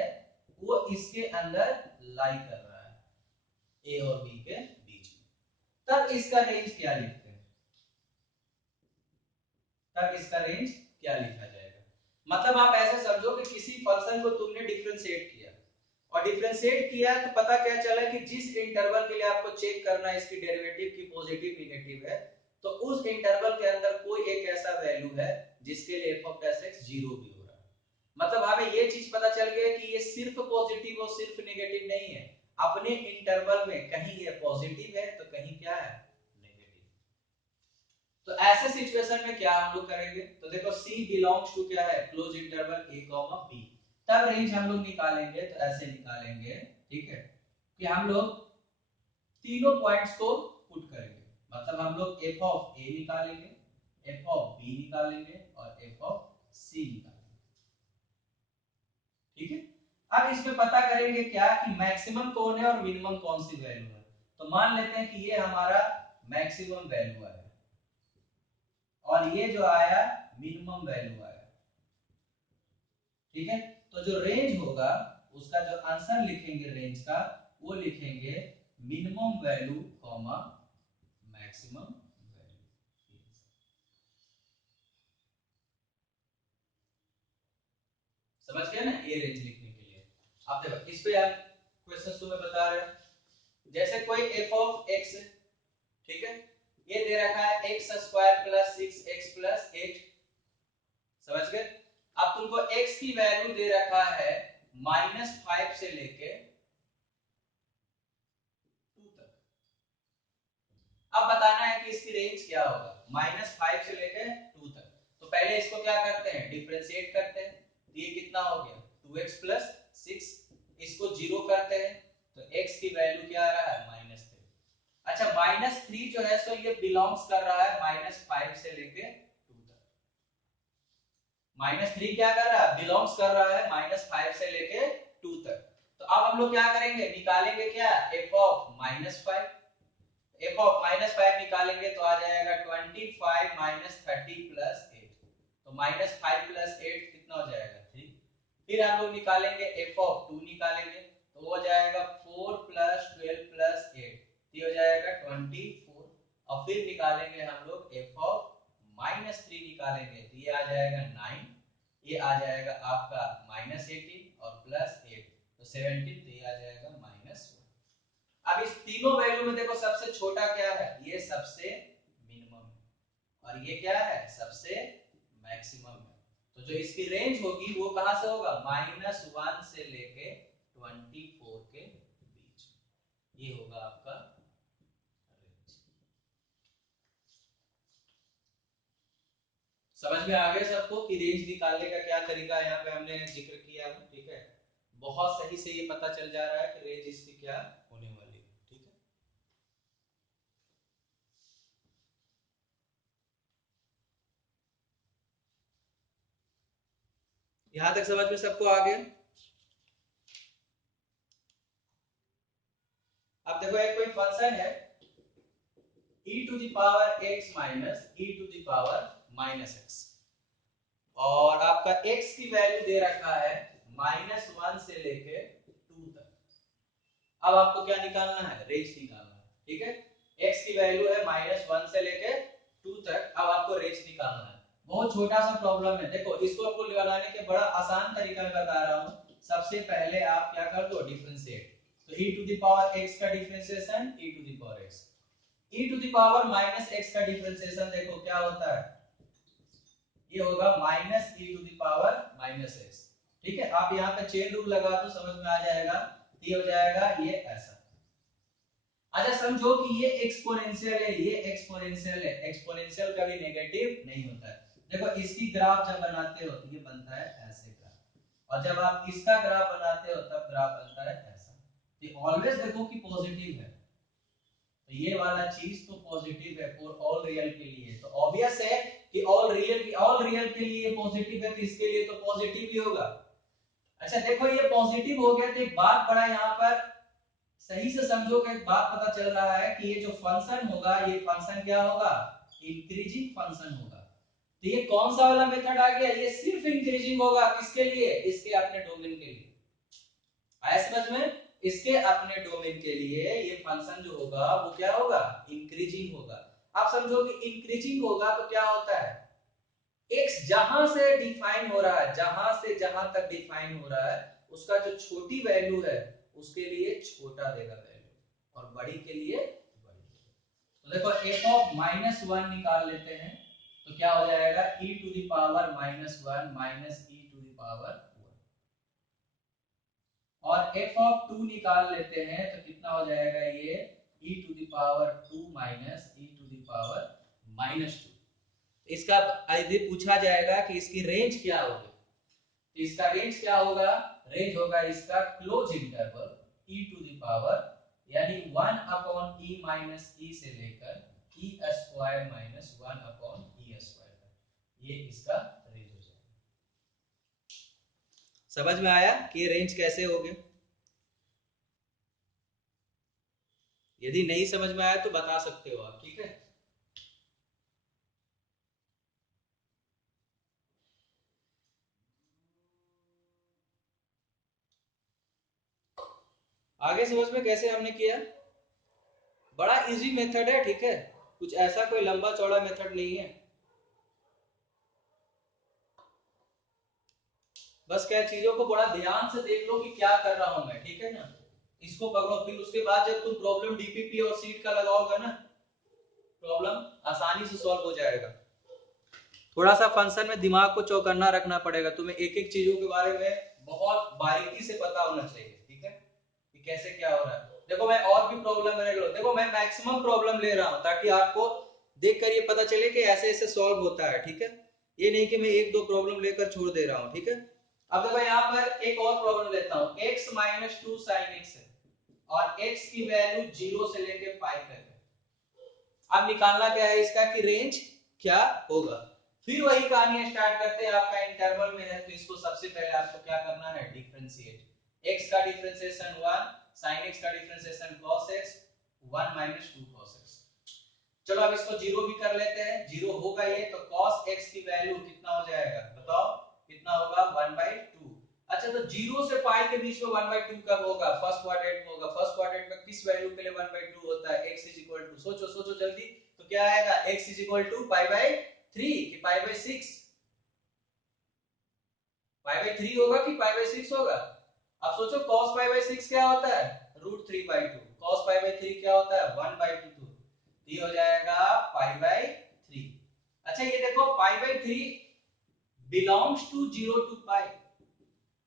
वो इसके अंदर लाई कर रहा है a और b के बीच में। तब इसका रेंज क्या लिखते हैं, तब इसका रेंज क्या लिखा जाएगा। मतलब आप ऐसे समझो कि किसी फंक्शन को तुमने डिफरेंशिएट किया, और डिफरेंशिएट किया तो पता क्या चला कि जिस इंटरवल के लिए आपको चेक करना है इसकी डेरिवेटिव की पॉजिटिव नेगेटिव है, तो उस इंटरवल के अंदर कोई एक ऐसा वैल्यू है जिसके लिए f ऑफ x जीरो भी हो रहा है। मतलब हमें ये चीज पता चल गया कि ये सिर्फ पॉजिटिव और सिर्फ नेगेटिव नहीं है, अपने इंटरवल में कहीं ये पॉजिटिव है तो कहीं क्या है, नेगेटिव। तो ऐसे सिचुएशन में क्या हम लोग करेंगे, तो देखो C बिलोंग्स टू क्या है, close interval a comma b। तब रेंज हम लोग निकालेंगे तो ऐसे निकालेंगे, ठीक है, कि हम लोग तीनों पॉइंट्स को पुट करेंगे। मतलब हम लोग f ऑफ a निकालेंगे, f ऑफ b निकालेंगे और f ऑफ c निकालेंगे, ठीक है। अब इसमें पता करेंगे क्या कि मैक्सिमम कौन है और मिनिमम कौन सी वैल्यू है। तो मान लेते हैं कि ये हमारा मैक्सिमम वैल्यू आया और ये जो आया मिनिमम वैल्यू आया, ठीक है। तो जो रेंज होगा उसका जो आंसर लिखेंगे रेंज का, वो लिखेंगे minimum value comma maximum value. समझ गए ना, ये रेंज लिखने के लिए। अब देखो इस पे आप क्वेश्चन में बता रहे हो, जैसे कोई f ऑफ x, ठीक है, ये दे रखा है x square plus 6x plus 8, समझ गए। अब तुमको x की वैल्यू दे रखा है -5 से लेके 2 तक। अब बताना है कि इसकी रेंज क्या होगा, -5 से लेके 2 तक। तो पहले इसको क्या करते हैं, डिफरेंशिएट करते हैं। तो ये कितना हो गया 2x प्लस 6, इसको 0 करते हैं तो x की वैल्यू क्या आ रहा है -3। अच्छा -3 जो है सो ये बिलोंग्स कर रहा है -5 से लेके 2 तक। -3 क्या कर रहा है, बिलोंग्स कर रहा है -5 से लेके 2 तक। तो अब हम लोग क्या करेंगे, निकालेंगे क्या, f ऑफ -5। f ऑफ -5 निकालेंगे तो आ जाएगा 25 -30 प्लस 8। तो -5 प्लस 8 कितना हो जाएगा 3। फिर हम लोग निकालेंगे f ऑफ 2 निकालेंगे तो हो जाएगा 4 प्लस 12 प्लस 8, ये हो जाएगा 24। और फिर निकालेंगे हम लोग f ऑफ -3 निकालेंगे तो ये आ जाएगा 9, ये आ जाएगा आपका -18 और प्लस 8 तो 17, तो ये आ जाएगा -1। अब इस तीनों वैल्यू में देखो सबसे छोटा क्या है, ये सबसे मिनिमम है और ये क्या है, सबसे मैक्सिमम है। तो जो इसकी रेंज होगी वो कहां से होगा, -1 से लेके 24 के बीच, ये होगा आपका रेंज। समझ में आ गया सबको कि रेंज निकालने का क्या तरीका यहाँ पे हमने जिक्र किया है, ठीक है। बहुत सही से ये पता चल जा रहा है कि रेंज इसकी क्या होने वाली है, ठीक है। यहां तक समझ में सबको आ गया। अब देखो एक कोई फंक्शन है e to the power x minus e to the power -x, और आपका x की वैल्यू दे रखा है -1 से लेके 2 तक। अब आपको क्या निकालना है, रेंज निकालना है, ठीक है। x की वैल्यू है -1 से लेके 2 तक, अब आपको रेंज निकालना है। बहुत छोटा सा प्रॉब्लम है, देखो इसको आपको बनाने के बड़ा आसान तरीका मैं बता रहा हूँ। सबसे पहले आप क्या कर दो, डिफरेंशिएट। तो e to the power x का differentiation e to the power x, e to the power -x का डिफरेंशिएशन देखो क्या होता है, ये होगा -e to the power -x, ठीक है। आप यहाँ पे चेन रूल लगा तो समझ में आ जाएगा, ये हो जाएगा ये ऐसा। अच्छा समझो कि ये एक्सपोनेंशियल है, ये एक्सपोनेंशियल है, एक्सपोनेंशियल कभी नेगेटिव नहीं होता है। देखो इसकी ग्राफ जब बनाते हो तो ये बनता है ऐसे ग्राफ, और जब आप इसका ग्राफ बनाते हो तब ग्राफ बनता है ऐसा। तो ऑलवेज देखो कि पॉजिटिव है, तो ये वाला चीज तो पॉजिटिव है फॉर ऑल रियल के लिए, तो ऑब्वियस है कि ऑल रियल के लिए पॉजिटिव है तो इसके लिए तो पॉजिटिव ही होगा। अच्छा देखो ये पॉजिटिव हो गया तो एक बात बड़ा यहाँ पर सही से समझो कि एक बात पता चल रहा है कि ये जो फंक्शन होगा ये फंक्शन क्या होगा, इंक्रीजिंग फंक्शन होगा। तो ये कौन सा वाला मेथड आ गया, ये सिर्फ इंक्रीजिंग होगा, किसके लिए, इसके अपने डोमेन के लिए। आया समझ में, इसके अपने डोमेन के लिए ये फंक्शन जो होगा वो क्या होगा, इंक्रीजिंग होगा। आप समझो कि इंक्रीजिंग होगा तो क्या होता है, x जहां से डिफाइन हो रहा है, जहां से जहां तक डिफाइन हो रहा है उसका जो छोटी वैल्यू है उसके लिए छोटा देगा वैल्यू, और बड़ी के लिए बड़ी। तो देखो एफ ऑफ -1 निकाल लेते हैं, तो क्या हो जाएगा e to the power -1 minus e to the power 1। और f ऑफ 2 निकाल लेते हैं तो कितना हो जाएगा ये e to the power 2 minus e to the power -2। इसका यदि पूछा जाएगा कि इसकी रेंज क्या होगी, तो इसका रेंज क्या होगा, रेंज होगा इसका close interval e to the power यानी 1 अपॉन e माइनस e से लेकर e square minus 1 upon e square तक, ये इसका रेंज हो जाएगा। समझ में आया कि ये रेंज कैसे होगी? यदि नहीं समझ में आया तो बता सकते हो आप, ठीक है। आगे समझ में कैसे हमने किया, बड़ा इजी मेथड है, ठीक है, कुछ ऐसा कोई लंबा चौड़ा मेथड नहीं है। बस क्या चीजों को बड़ा ध्यान से देख लो कि क्या कर रहा हूं मैं, ठीक है ना, इसको पकड़ो, फिर उसके बाद जब तुम प्रॉब्लम डीपीपी और सीट का लगाओगे ना, प्रॉब्लम आसानी से सॉल्व हो जाएगा। थोड़ा सा फंक्शन में दिमाग को चौकन्ना रखना पड़ेगा, तुम्हें एक एक चीजों के बारे में बहुत बारीकी से पता होना चाहिए, ठीक है, कि कैसे क्या हो रहा है। देखो मैं और भी प्रॉब्लम ले लो, देखो मैं मैक्सिमम प्रॉब्लम ले रहा हूं ताकि आपको देखकर ये पता चले कि ऐसे ऐसे सॉल्व होता है, ठीक है, ये नहीं कि मैं एक दो प्रॉब्लम लेकर छोड़ दे रहा हूं, ठीक है। अब देखो यहाँ पर एक और प्रॉब्लम लेता हूँ, x माइनस 2 साइन एक्स है और x की वैल्यू 0 से लेके पाई तक है। अब निकालना क्या है इसका कि रेंज क्या होगा। फिर वही कहानी स्टार्ट करते हैं, आपका इंटरवल में है तो इसको सबसे पहले आपको क्या करना है, डिफरेंशिएट। x का डिफरेंशिएशन 1, sin x का differentiation cos x, 1 minus 2 cos x। चलो अब इसको जीरो भी कर लेते हैं, जीरो होगा ये तो cos x की वैल्यू कितना हो जाएगा बताओ, कितना होगा 1/2। अच्छा तो जीरो से पाई के बीच में 1/2 कब होगा, फर्स्ट क्वाड्रेंट में होगा। फर्स्ट क्वाड्रेंट में किस वैल्यू के लिए 1/2 होता है, x इज इक्वल टू, सोचो सोचो जल्दी, तो क्या आएगा x इज इक्वल टू पाई/3 कि पाई/6, पाई/3 होगा कि पाई/6 होगा। अब सोचो cos पाई/6 क्या होता है, √3/2, cos पाई/3 क्या होता है 1/2, तो ये हो जाएगा पाई/3। अच्छा ये देखो पाई/3 बिलोंग्स टू 0 टू पाई,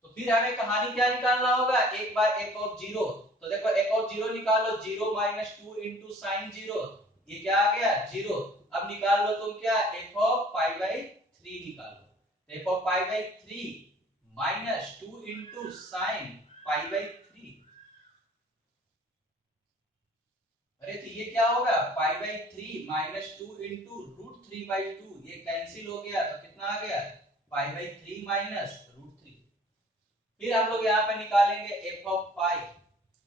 तो फिर हमें कहानी क्या निकालना होगा, एक बार f ऑफ 0, तो देखो f ऑफ 0 निकालो, 0 माइनस 2 इंटू साइन 0, ये क्या आ गया 0। अब निकाल लो तुम क्या, f ऑफ पाई/3 निकालो, f ऑफ पाई/3 माइनस 2 इंटू साइन पाई/3, अरे तो ये क्या होगा पाई/3 माइनस 2 इंटू √3/2, ये कैंसिल हो गया तो कितना आ गया पाई/3 माइनस √3। फिर हम लोग यहाँ पे निकालेंगे f ऑफ पाई,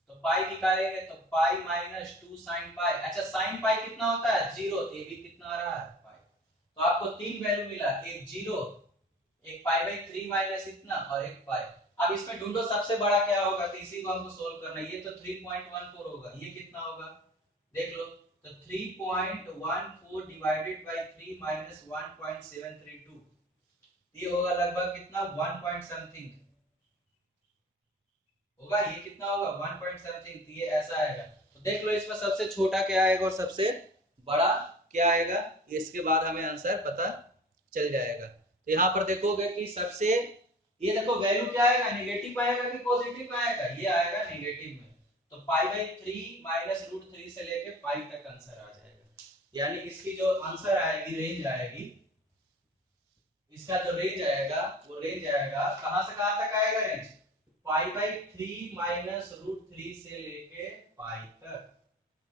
तो पाई निकालेंगे तो पाई माइनस 2 साइन पाई। अच्छा साइन पाई कितना होता है 0, तो ये भी कितना आ रहा है पाई। तो आपको तीन वैल्यू मिला, एक 0, एक पाई/3 माइनस इतना और एक पाई। अब इसमें ढूंढो सबसे बड़ा क्या होगा, तो इसी को हमको सोल्व करना है। ये तो 3.14 होगा, ये कितना होगा देख लो, तो 3.14 डिवाइडेड बाई 3 माइनस 1.732, ये होगा लगभग कितना 1 पॉइंट समथिंग होगा, ये कितना होगा 1 पॉइंट समथिंग, तो ये ऐसा आएगा। तो देख लो इसमें सबसे छोटा क्या आएगा और सबसे बड़ा क्या आएगा, इसके बाद हमें आंसर पता चल जाएगा। तो यहाँ पर देखोगे कि सबसे, ये देखो वैल्यू क्या आएगा, नेगेटिव आएगा कि पॉजिटिव आएगा, ये आएगा नेगेटिव में, तो पाई/3 माइनस √3 से लेके पाई तक आंसर आ जाएगा। यानी इसकी जो आंसर आएगी, रेंज आएगी, इसका जो रेंज आएगा वो रेंज आएगा कहां से कहां तक आएगा रेंज, पाई/3 माइनस √3 से लेके पाई तक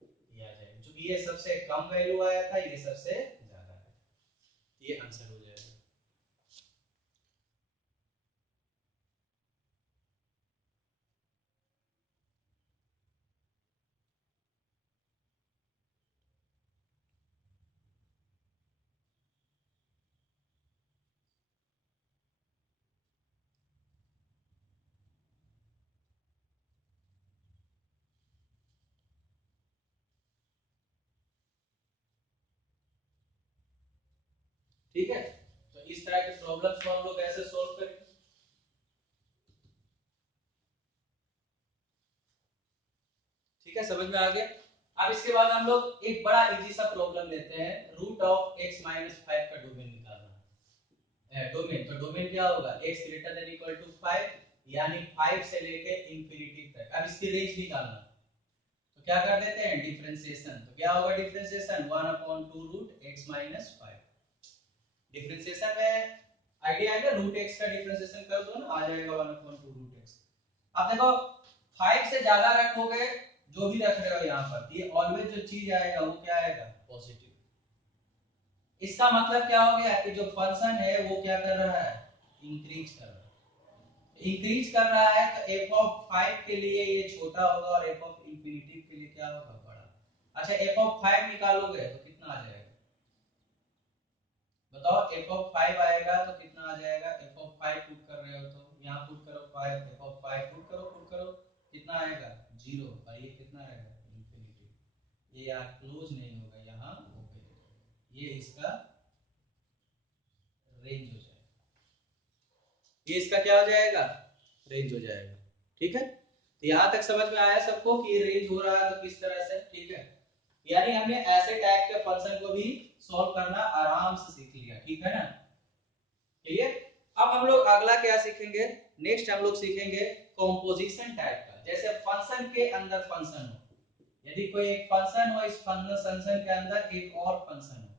ये आ जाएगा। क्योंकि ये सबसे कम वैल्यू आया था, ये सबसे ज्यादा है, ये आंसर हो जाएगा। ठीक है, तो इस तरह के प्रॉब्लम्स को हम लोग ऐसे सॉल्व करेंगे। ठीक है, समझ में आ गया। अब इसके बाद हम लोग एक बड़ा इजी सा प्रॉब्लम लेते हैं, root of x minus five का डोमेन निकालना है। डोमेन तो डोमेन क्या होगा, x greater than equal to 5, यानी 5 से लेके इंफिनिटी तक। अब इसकी रेंज निकालना, तो क्या कर देते हैं डिफरेंशिएशन। तो क्या होगा differentiation, 1/2 root x minus five. Differentiation में आइडिया है ना, रूट x का डिफरेंशिएशन कर दो ना, आ जाएगा 1/2 रूट x। अब देखो 5 से ज्यादा रखोगे, जो भी रख रहे हो यहाँ पर, ये ऑलवेज जो चीज आएगा वो क्या आएगा, पॉजिटिव। इसका मतलब क्या हो गया कि जो फंक्शन है वो क्या कर रहा है, इंक्रीज कर रहा है। इंक्रीज कर रहा है तो एफ ऑफ 5 के लिए ये छोटा होगा और एफ ऑफ इंफिनिटी के लिए क्या होगा, बड़ा। अच्छा एफ ऑफ 5 निकालोगे तो कितना आ जाएगा, बताओ। एफ ऑफ 5 आएगा तो कितना आ जाएगा, एफ ऑफ 5 पुट कर रहे हो तो यहाँ पुट करो 5, एफ ऑफ 5 पुट करो कितना आएगा, 0। और ये कितना आएगा, इंफिनिटी। ये यहाँ क्लोज नहीं होगा, यहाँ ओपन हो जाएगा। ये इसका रेंज हो जाएगा, ये इसका क्या हो जाएगा, रेंज हो जाएगा। ठीक है, तो यहाँ तक समझ में आया सबको कि ये रेंज हो रहा है तो किस तरह से, ठीक है। यानी हमने ऐसे टाइप के फंक्शन को भी सॉल्व करना आराम से सीख लिया, ठीक है ना, क्लियर। अब हम लोग अगला क्या सीखेंगे, नेक्स्ट हम लोग सीखेंगे कॉम्पोजिशन टाइप का। जैसे फंक्शन के अंदर फंक्शन हो, यदि कोई एक फंक्शन हो, इस फंक्शन के अंदर एक और फंक्शन हो,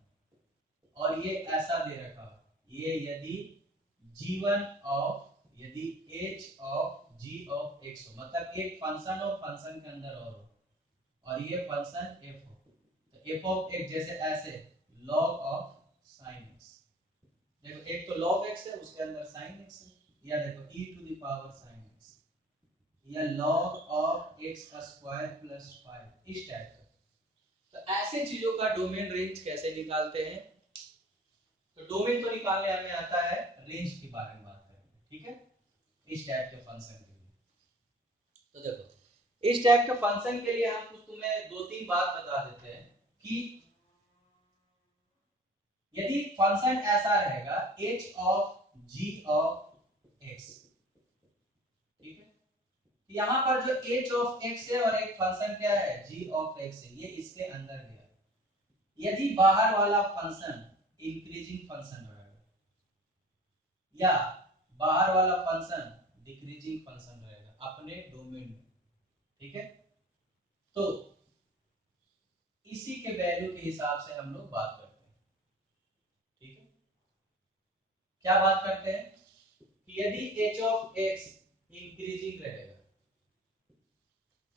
और ये ऐसा दे रखा हो, ये यदि g1 ऑफ, यदि h of g of x हो, मतलब एक फंक्शन हो, फंक्शन के अंदर और ये फंक्शन f हो, तो f ऑफ x जैसे ऐसे log ऑफ sin x। देखो एक तो log x है, उसके अंदर sin x है, या देखो e to the power sin x, या log of x square plus 5, इस टाइप का। तो ऐसे चीजों का डोमेन रेंज कैसे निकालते हैं, तो डोमेन तो निकालने हमें आता है, रेंज के बारे में बात करेंगे, ठीक है, इस टाइप के फंक्शन के लिए। तो देखो इस टाइप के फंक्शन के लिए हम कुछ तुम्हें दो तीन बात बता देते हैं कि यदि फंक्शन ऐसा रहेगा h of g of x, ठीक है, तो यहाँ पर जो h ऑफ x है और एक फंक्शन क्या है g ऑफ x है, ये इसके अंदर गया। यदि बाहर वाला फंक्शन इंक्रीजिंग फंक्शन रहेगा, या बाहर वाला फंक्शन डिक्रीजिंग फंक्शन रहेगा अपने डोमेन में, ठीक है, तो इसी के वैल्यू के हिसाब से हम लोग बात करते हैं, ठीक है। क्या बात करते हैं कि यदि h ऑफ x इंक्रीजिंग रहेगा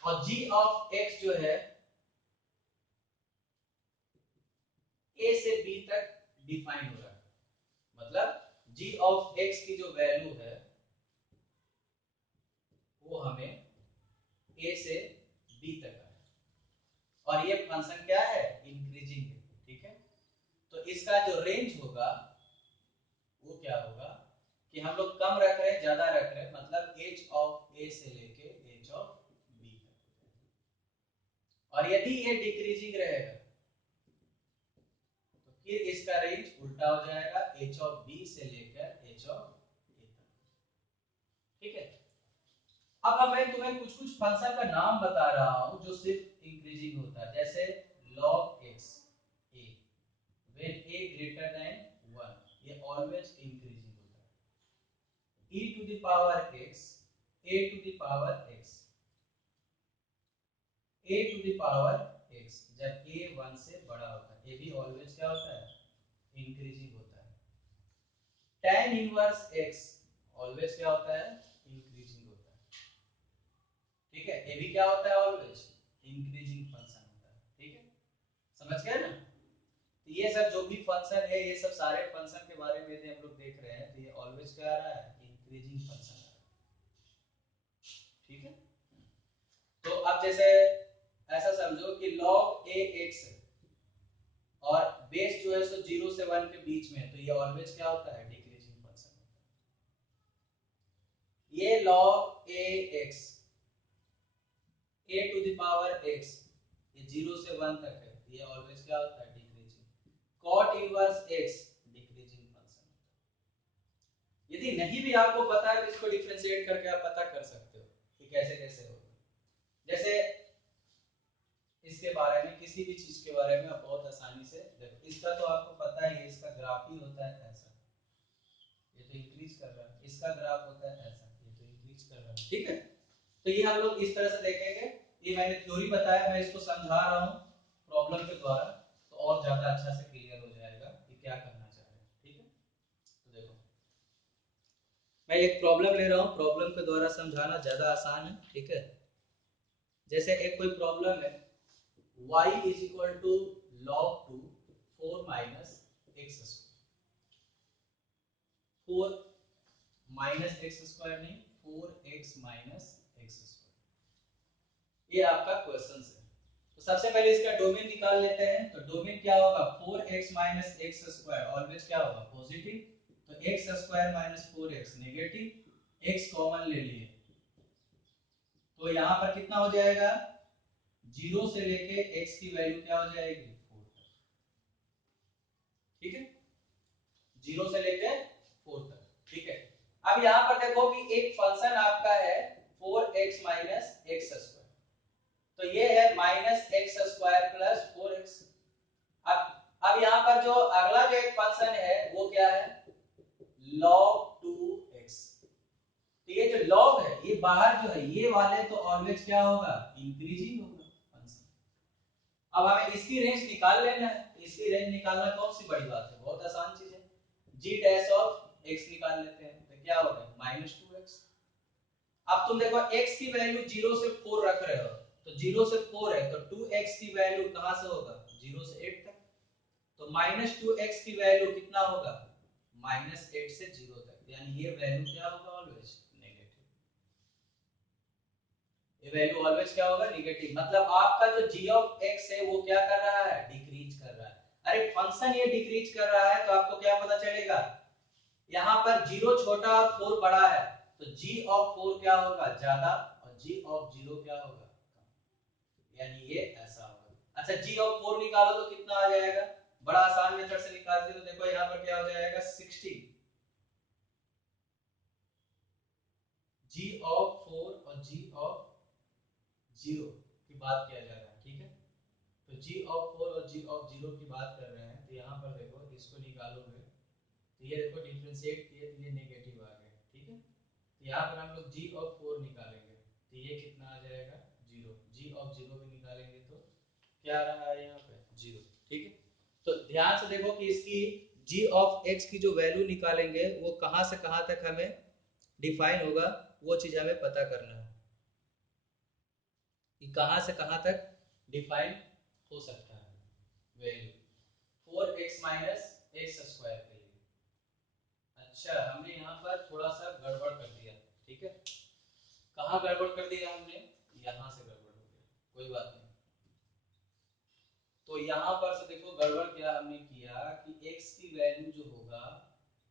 और g ऑफ x जो है a से b तक डिफाइन हो रहा है, मतलब g ऑफ x की जो वैल्यू है वो हमें a से b तक है, और ये फंक्शन क्या है, इंक्रीजिंग है, ठीक है। तो इसका जो रेंज होगा वो क्या होगा कि हम लोग कम रख रहे हैं ज्यादा रख रहे हैं, मतलब h ऑफ a से लेके h ऑफ b तक। और यदि ये डिक्रीजिंग रहेगा तो फिर इसका रेंज उल्टा हो जाएगा, h ऑफ b से लेकर h ऑफ a तक, ठीक है। अब मैं तुम्हें कुछ कुछ फंक्शन का नाम बता रहा हूं जो सिर्फ इंक्रीजिंग होता है, जैसे log x a, when a greater than 1, ये ऑलवेज इंक्रीजिंग होता है। e to the power x, a to the power x, a to the power x, जब a 1 से बड़ा होता है, ये भी ऑलवेज क्या होता है, इंक्रीजिंग होता है। tan इनवर्स x ऑलवेज क्या होता है, इंक्रीजिंग होता है, ठीक है। ये भी क्या होता है, ऑलवेज इंक्रीजिंग फंक्शन होता है, ठीक है, समझ गए ना। तो ये सब जो भी फंक्शन है, ये सब सारे फंक्शन के बारे में यदि हम लोग देख रहे हैं तो ये ऑलवेज क्या आ रहा है, इंक्रीजिंग फंक्शन आ रहा है, ठीक है। तो अब जैसे ऐसा समझो कि log a x और बेस जो है सो 0 से 1 के बीच में, तो ये ऑलवेज क्या होता है, डिक्रीजिंग फंक्शन होता है। ये log a x, a to the power x, ये 0 से 1 तक है, ये ऑलवेज क्या होता है, decreasing. cot inverse x decreasing function होता है। यदि नहीं भी आपको पता है तो इसको डिफरेंशिएट करके आप पता कर सकते हो कि कैसे कैसे होगा। जैसे इसके बारे में, किसी भी चीज के बारे में आप बहुत आसानी से देखो। इसका तो आपको पता ही है, इसका ग्राफ ही होता है ऐसा, ये तो इंक्रीज कर रहा है। इसका ग्राफ होता है ऐसा, ये तो इंक्रीज कर रहा है। ठीक है, तो ये हम लोग इस तरह से देखेंगे। ये मैंने थ्योरी बताया, मैं इसको समझा रहा हूँ प्रॉब्लम के द्वारा, तो और ज्यादा अच्छा से क्लियर हो जाएगा कि क्या करना चाह रहे हैं। ठीक है, तो देखो मैं एक प्रॉब्लम ले रहा हूँ, प्रॉब्लम के द्वारा समझाना ज्यादा आसान है। ठीक है, जैसे एक कोई प्रॉब्लम है, y is equal to log 2 4 minus x square, 4 minus x square नहीं, 4x माइनस एक्स स्क्वायर, ये आपका क्वेश्चन है। तो सबसे पहले इसका डोमेन निकाल लेते हैं। तो डोमेन क्या होगा, 4x minus x square always क्या होगा, पॉजिटिव। तो x square minus 4x negative, x common ले लिए, तो यहाँ पर कितना हो जाएगा, 0 से लेके x की वैल्यू क्या हो जाएगी, 4 तक। ठीक है, 0 से लेके 4 तक। ठीक है, अब यहाँ पर देखो कि एक फंक्शन आपका है 4x माइनस एक्स स्क्वायर, तो ये है minus x square plus 4x। अब यहाँ पर जो अगला जो एक फंक्शन है वो क्या है, log 2x। तो ये जो log है, ये बाहर जो है, ये वाले तो ऑलवेज क्या होगा, इंक्रीजिंग होगा फंक्शन। अब हमें इसकी रेंज निकाल लेना है। इसकी रेंज निकालना कौन सी बड़ी बात है, बहुत आसान चीज है। g डैश ऑफ x निकाल लेते हैं, तो क्या होगा, माइनस 2x। अब तुम देखो x की वैल्यू 0 से 4 रख रहे हो, तो 0 से 4 है, तो 2x की वैल्यू कहां से होगा, 0 से 8 तक। तो माइनस 2x की वैल्यू कितना होगा, माइनस 8 से 0 तक, यानी ये वैल्यू क्या होगा, ऑलवेज नेगेटिव। ये वैल्यू ऑलवेज क्या होगा, नेगेटिव। मतलब आपका जो g ऑफ x है वो क्या कर रहा है, डिक्रीज कर रहा है। अरे फंक्शन ये डिक्रीज कर रहा है, तो आपको क्या पता चलेगा, यहाँ पर 0 छोटा और 4 बड़ा है, तो g ऑफ 4 क्या होगा, ज्यादा, और g ऑफ 0 क्या होगा, कम। यानी ये ऐसा होगा। अच्छा, g ऑफ 4 निकालो तो कितना आ जाएगा, बड़ा आसान मेथड से निकालते हो। तो देखो यहाँ पर क्या हो जाएगा, 16। g ऑफ 4 और g ऑफ 0 की बात किया जा रहा है। ठीक है, तो g ऑफ 4 और g ऑफ 0 की बात कर रहे हैं। तो यहाँ पर देखो इसको निकालोगे, तो ये देखो डिफरेंशिएट किए तो ये नेगेटिव आ गया। ठीक है, तो यहाँ पर हम लोग g ऑफ 4 निकालेंगे, तो ये कितना आ जाएगा, 0। g ऑफ 0 भी निकालेंगे तो क्या आ रहा है यहाँ पे, 0। ठीक है, तो ध्यान से देखो कि इसकी g ऑफ x की जो वैल्यू निकालेंगे वो कहाँ से कहाँ तक हमें डिफाइन होगा, वो चीज हमें पता करना है कि कहाँ से कहाँ तक डिफाइन हो सकता है value 4x minus x square के लिए। अच्छा, हमने यहाँ पर थोड़ा सा गड़बड़ कर दिया। ठीक है, कहाँ गड़बड़ कर दिया हमने, यहाँ से गड़बड़ हो गया, कोई बात नहीं। तो यहाँ पर से देखो गड़बड़ क्या हमने किया कि x की वैल्यू जो होगा,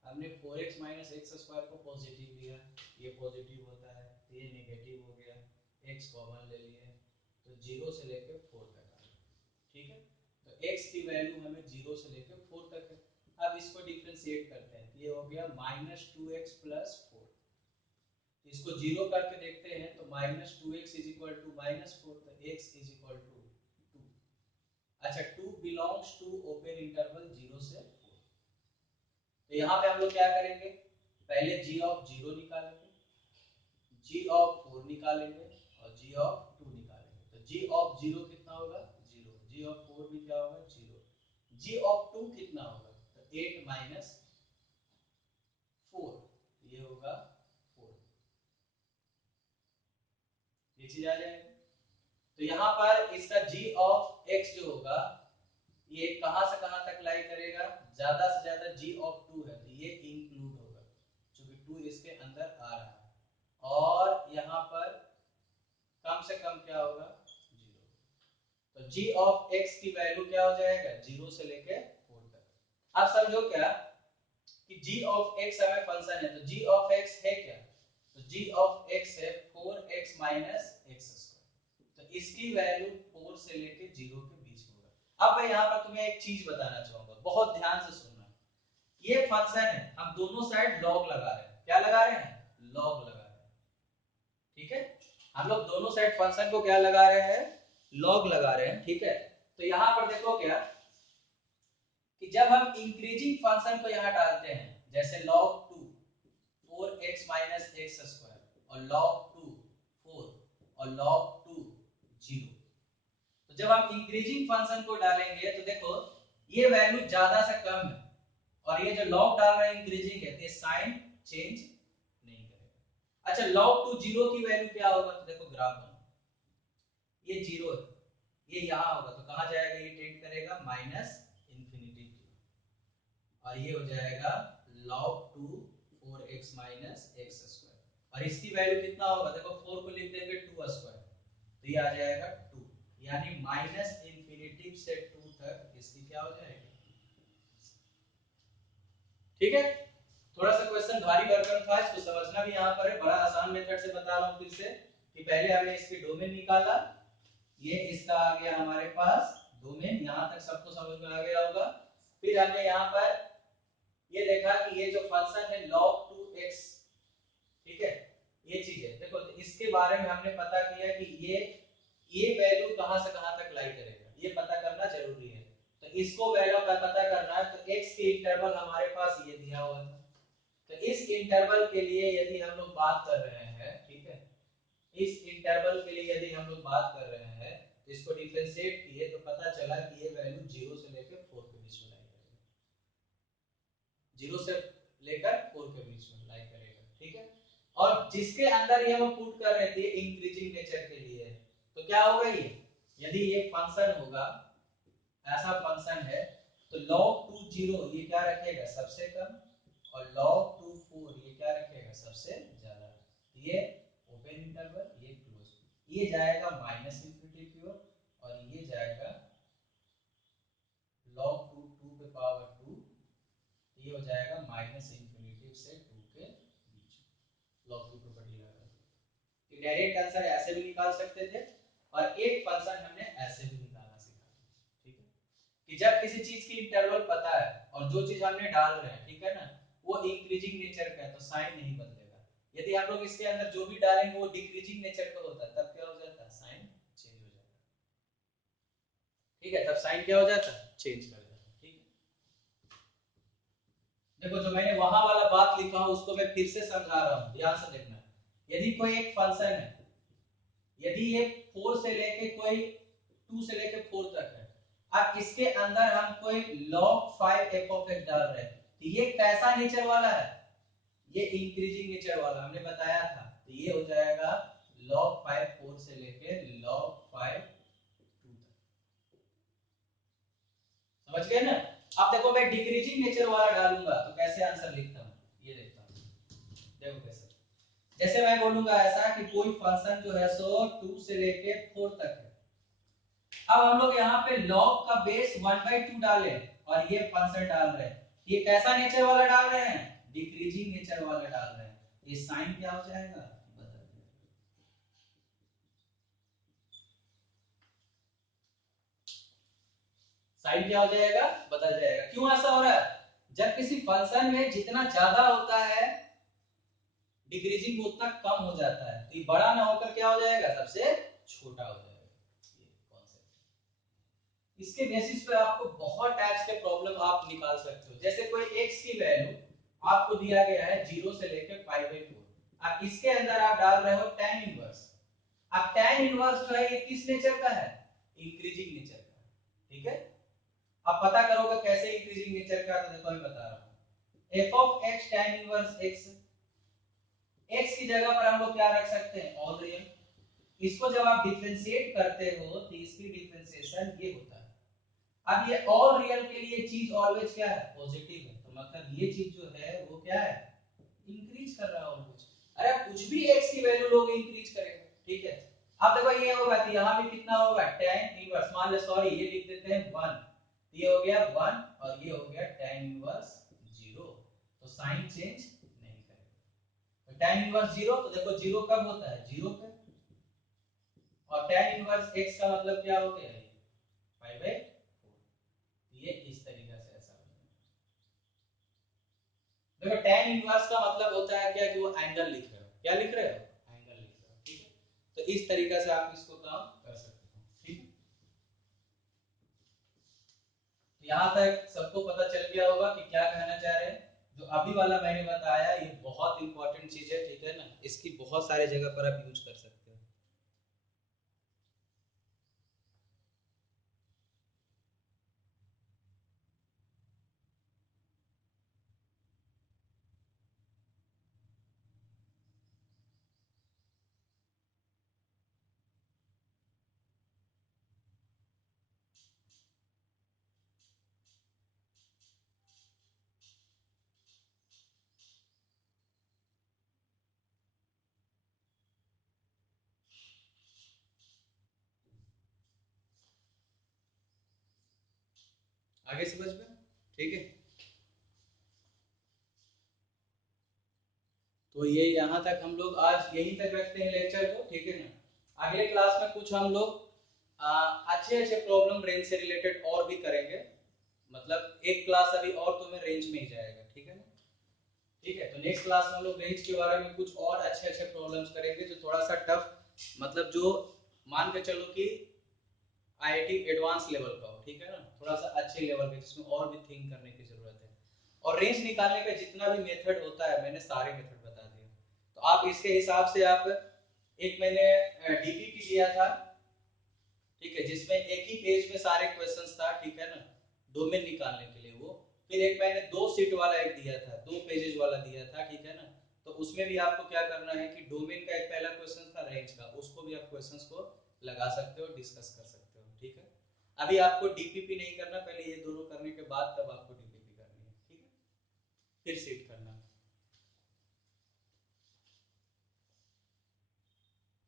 हमने 4x माइनस एक्स स्क्वायर को पॉजिटिव लिया, ये पॉजिटिव होता है, तो ये नेगेटिव हो गया, x कॉमन ले लिए, तो 0 से लेकर 4 तक आ गया। ठीक है, तो x की वैल्यू हमें 0 से लेकर 4 तक है। अब इसको डिफरेंशिएट करते हैं, तो ये हो गया माइनस 2x प्लस 4। इसको 0 करके देखते हैं, तो minus 2x is equal to minus 4, तो x इज इक्वल टू 2। अच्छा, 2 बिलोंग्स टू ओपन इंटरवल 0 से 4। तो यहाँ पे हम लोग क्या करेंगे, पहले g ऑफ 0 निकालेंगे, g ऑफ 4 निकालेंगे, और g ऑफ 2 निकालेंगे। तो g ऑफ 0 कितना होगा, 0। g ऑफ 4 भी क्या होगा, 0। g ऑफ 2 कितना होगा, तो 8 माइनस 4, ये होगा 4। ये चीज आ जाएगी। तो यहाँ पर इसका g ऑफ x जो होगा, ये कहां से कहां तक लाई करेगा, ज्यादा से ज्यादा g ऑफ 2 है, तो ये इंक्लूड होगा, क्योंकि 2 इसके अंदर आ रहा है। और यहाँ पर कम से कम क्या होगा, 0। तो g ऑफ x की वैल्यू क्या हो जाएगा, 0 से लेके 4 तक। अब समझो क्या कि g ऑफ x हमें फंक्शन है, तो g ऑफ x है क्या, तो g ऑफ x है 4x माइनस एक्स स्क्वायर। तो इसकी वैल्यू 4 से लेके 0 के बीच में होगा। अब मैं यहाँ पर तुम्हें एक चीज बताना चाहूंगा, बहुत ध्यान से सुनना। ये फंक्शन है, हम दोनों साइड लॉग लगा रहे हैं। क्या लगा रहे हैं, लॉग लगा रहे हैं। ठीक है, हम लोग दोनों साइड फंक्शन को क्या लगा रहे हैं, लॉग लगा रहे हैं, ठीक है। तो यहाँ पर देखो क्या कि जब हम इंक्रीजिंग फंक्शन को यहाँ डालते हैं, जैसे log 2 4x minus x square और log 2 4 और log 2 0, तो जब हम इंक्रीजिंग फंक्शन को डालेंगे तो देखो ये वैल्यू ज्यादा से कम है, और ये जो log डाल रहे हैं इंक्रीजिंग है, तो ये साइन चेंज नहीं करेगा। अच्छा log 2 0 की वैल्यू क्या होगा, तो देखो ग्राफ बनो, ये 0 है, ये यहाँ होगा तो कहाँ जाएगा, ये टेंड करेगा माइनस इंफिनिटी की, और ये हो जाएगा log 2 4x minus x square, और इसकी वैल्यू कितना होगा, देखो 4 को लिख देंगे 2 स्क्वायर, तो ये आ जाएगा 2, यानी माइनस इंफिनिटी से 2 तक इसकी क्या हो जाएगी, ठीक है। थोड़ा सा क्वेश्चन भारी भरकम था, इसको समझना भी यहाँ पर है, बड़ा आसान मेथड से बता रहा हूँ फिर से कि पहले हमने इसकी डोमेन निकाला, ये इसका आ गया हमारे पास डोमेन, यहाँ तक सबको समझ में आ गया होगा। फिर हमने यहाँ पर ये देखा कि ये जो फंक्शन है log 2x, ठीक है, ये चीज है, देखो तो इसके बारे में हमने पता किया कि ये वैल्यू कहां से कहां तक लाई करेगा, ये पता करना जरूरी है। तो इसको वैल्यू का पता करना है, तो x के इंटरवल हमारे पास ये दिया हुआ था, तो इस इंटरवल के लिए यदि हम लोग बात कर रहे हैं, ठीक है, इस इंटरवल के लिए यदि हम लोग बात कर रहे हैं, तो इसको डिफरेंशिएट किए तो पता चला कि ये वैल्यू 0 से लेकर 4 के बीच में लाई करेगा, 0 से लेकर 4 के बीच में लाई करेगा, ठीक है। और जिसके अंदर ये हम पुट कर रहे थे इंक्रीजिंग नेचर के लिए, तो क्या होगा, ये यदि ये फंक्शन होगा, ऐसा फंक्शन है, तो log 2 0 ये क्या रखेगा, सबसे कम, और log 2 4 ये क्या रखेगा, सबसे ज्यादा, तो ये ओपन इंटरवल, ये क्लोज, ये जाएगा माइनस इंफिनिटी की ओर, और ये जाएगा log 2 2 के पावर 2, ये हो जाएगा माइनस इंफिनिटी से 2 के बीच, log की प्रॉपर्टी लगा कि डायरेक्ट आंसर ऐसे भी निकाल सकते थे, और एक फंक्शन हमने ऐसे भी निकालना सीखा, ठीक है, कि जब किसी चीज की इंटरवल पता है और जो चीज हमने डाल रहे हैं, ठीक है ना, वो इंक्रीजिंग नेचर का है, तो साइन नहीं बदलेगा। यदि हम लोग इसके अंदर जो भी डालेंगे वो डिक्रीजिंग नेचर का होता है, तब क्या हो जाता है, साइन चेंज हो जाता है, ठीक है, तब साइन क्या हो जाता है, चेंज कर जाता है, ठीक है। देखो जो मैंने वहां वाला बात लिखा हूं उसको मैं फिर से समझा रहा हूं, ध्यान से देखना। यदि कोई एक फंक्शन है, यदि ये 4 से लेके कोई 2 से लेके 4 तक है, अब इसके अंदर हम कोई log 5 f of x डाल रहे हैं, तो ये कैसा नेचर वाला है, ये इंक्रीजिंग नेचर वाला हमने बताया था, तो ये हो जाएगा log 5 4 से लेके log 5 2 तक, समझ गए ना। अब देखो मैं डिक्रीजिंग नेचर वाला डालूंगा तो कैसे आंसर लिखता हूं, ये देखता हूं, देखो कैसे, जैसे मैं बोलूंगा ऐसा कि कोई फंक्शन जो है सो 2 से लेके 4 तक है, अब हम लोग यहाँ पे log का बेस 1/2 डाले और ये फंक्शन डाल रहे हैं, ये कैसा नेचर वाला डाल रहे हैं, डिक्रीजिंग नेचर वाला डाल रहे हैं, ये साइन क्या हो जाएगा, बदल जाएगा, साइन क्या हो जाएगा, बदल जाएगा। क्यों ऐसा हो रहा है, जब किसी फंक्शन में जितना ज्यादा होता है डिक्रीजिंग उतना कम हो जाता है, तो ये बड़ा ना होकर क्या हो जाएगा, सबसे छोटा हो जाएगा, ये कॉन्सेप्ट। इसके बेसिस पे आपको बहुत टाइप्स के प्रॉब्लम आप निकाल सकते हो, जैसे कोई x की वैल्यू आपको दिया गया है 0 से लेकर 5/4, अब इसके अंदर आप डाल रहे हो tan इनवर्स, अब tan इनवर्स जो है ये किस नेचर का है, इंक्रीजिंग नेचर का, ठीक है। अब पता करोगे कैसे इंक्रीजिंग नेचर का, तो देखो मैं बता रहा हूं, f of x tan inverse x, x की जगह पर हम लोग क्या रख सकते हैं, ऑल रियल, इसको जब आप डिफरेंशिएट करते हो तो इसकी डिफरेंशिएशन ये होता है, अब ये ऑल रियल के लिए चीज ऑलवेज क्या है, पॉजिटिव है, तो मतलब ये चीज जो है वो क्या है, इंक्रीज कर रहा है ऑलवेज, अरे आप कुछ भी x की वैल्यू लोगे इंक्रीज करेगा, ठीक है। अब देखो ये होगा तो यहाँ भी कितना होगा, tan इनवर्स, मान लो सॉरी ये लिख देते हैं 1, ये हो गया 1 और ये हो गया tan इनवर्स 0, तो साइन चेंज नहीं करेगा, तो tan इनवर्स 0, तो देखो 0 कब होता है, 0 पे, और tan इनवर्स x का मतलब क्या हो गया, ये 5/4, ये इस तरीके से ऐसा हो जाएगा। देखो tan इनवर्स का मतलब होता है क्या, कि वो एंगल लिख रहे हो, क्या लिख रहे हो, एंगल लिख रहे हो, ठीक है। तो इस तरीके से आप इसको काम कर सकते हो, ठीक है। यहाँ तक सबको पता चल गया होगा कि क्या कहना चाह रहे हैं। जो अभी वाला मैंने बताया ये बहुत इंपॉर्टेंट चीज है, ठीक है ना, इसकी बहुत सारे जगह पर आप यूज कर सकते हो। आगे समझ में, ठीक है। तो ये यहाँ तक हम लोग आज यहीं तक रखते हैं लेक्चर को, ठीक है ना। अगले क्लास में कुछ हम लोग अच्छे अच्छे प्रॉब्लम रेंज से रिलेटेड और भी करेंगे। मतलब एक क्लास अभी और तुम्हें रेंज में ही जाएगा, ठीक है ना। ठीक है, तो नेक्स्ट क्लास में हम लोग रेंज के बारे में कुछ और अच्छे अच्छे प्रॉब्लम्स करेंगे जो थोड़ा सा टफ, मतलब जो मान के चलो कि आईआईटी एडवांस लेवल का हो, ठीक है ना, थोड़ा सा अच्छे लेवल के जिसमें और भी थिंक करने की जरूरत है। और रेंज निकालने का जितना भी मेथड होता है मैंने सारे मेथड बता दिए। तो आप इसके हिसाब से आप, एक मैंने डीपीपी दिया था, ठीक है, जिसमें एक ही पेज में सारे क्वेश्चंस था, ठीक है ना, डोमेन निकालने के लिए वो। फिर एक मैंने 2 सीट वाला एक दिया था, 2 पेजेज वाला दिया था, ठीक है ना। तो उसमें भी आपको क्या करना है कि डोमेन का एक पहला क्वेश्चन था रेंज का, उसको भी आप क्वेश्चंस को लगा सकते हो, डिस्कस कर सकते हो, ठीक है। अभी आपको डीपीपी नहीं करना, पहले ये दोनों करने के बाद तब आपको डीपीपी करनी है, ठीक है, फिर सीट करना।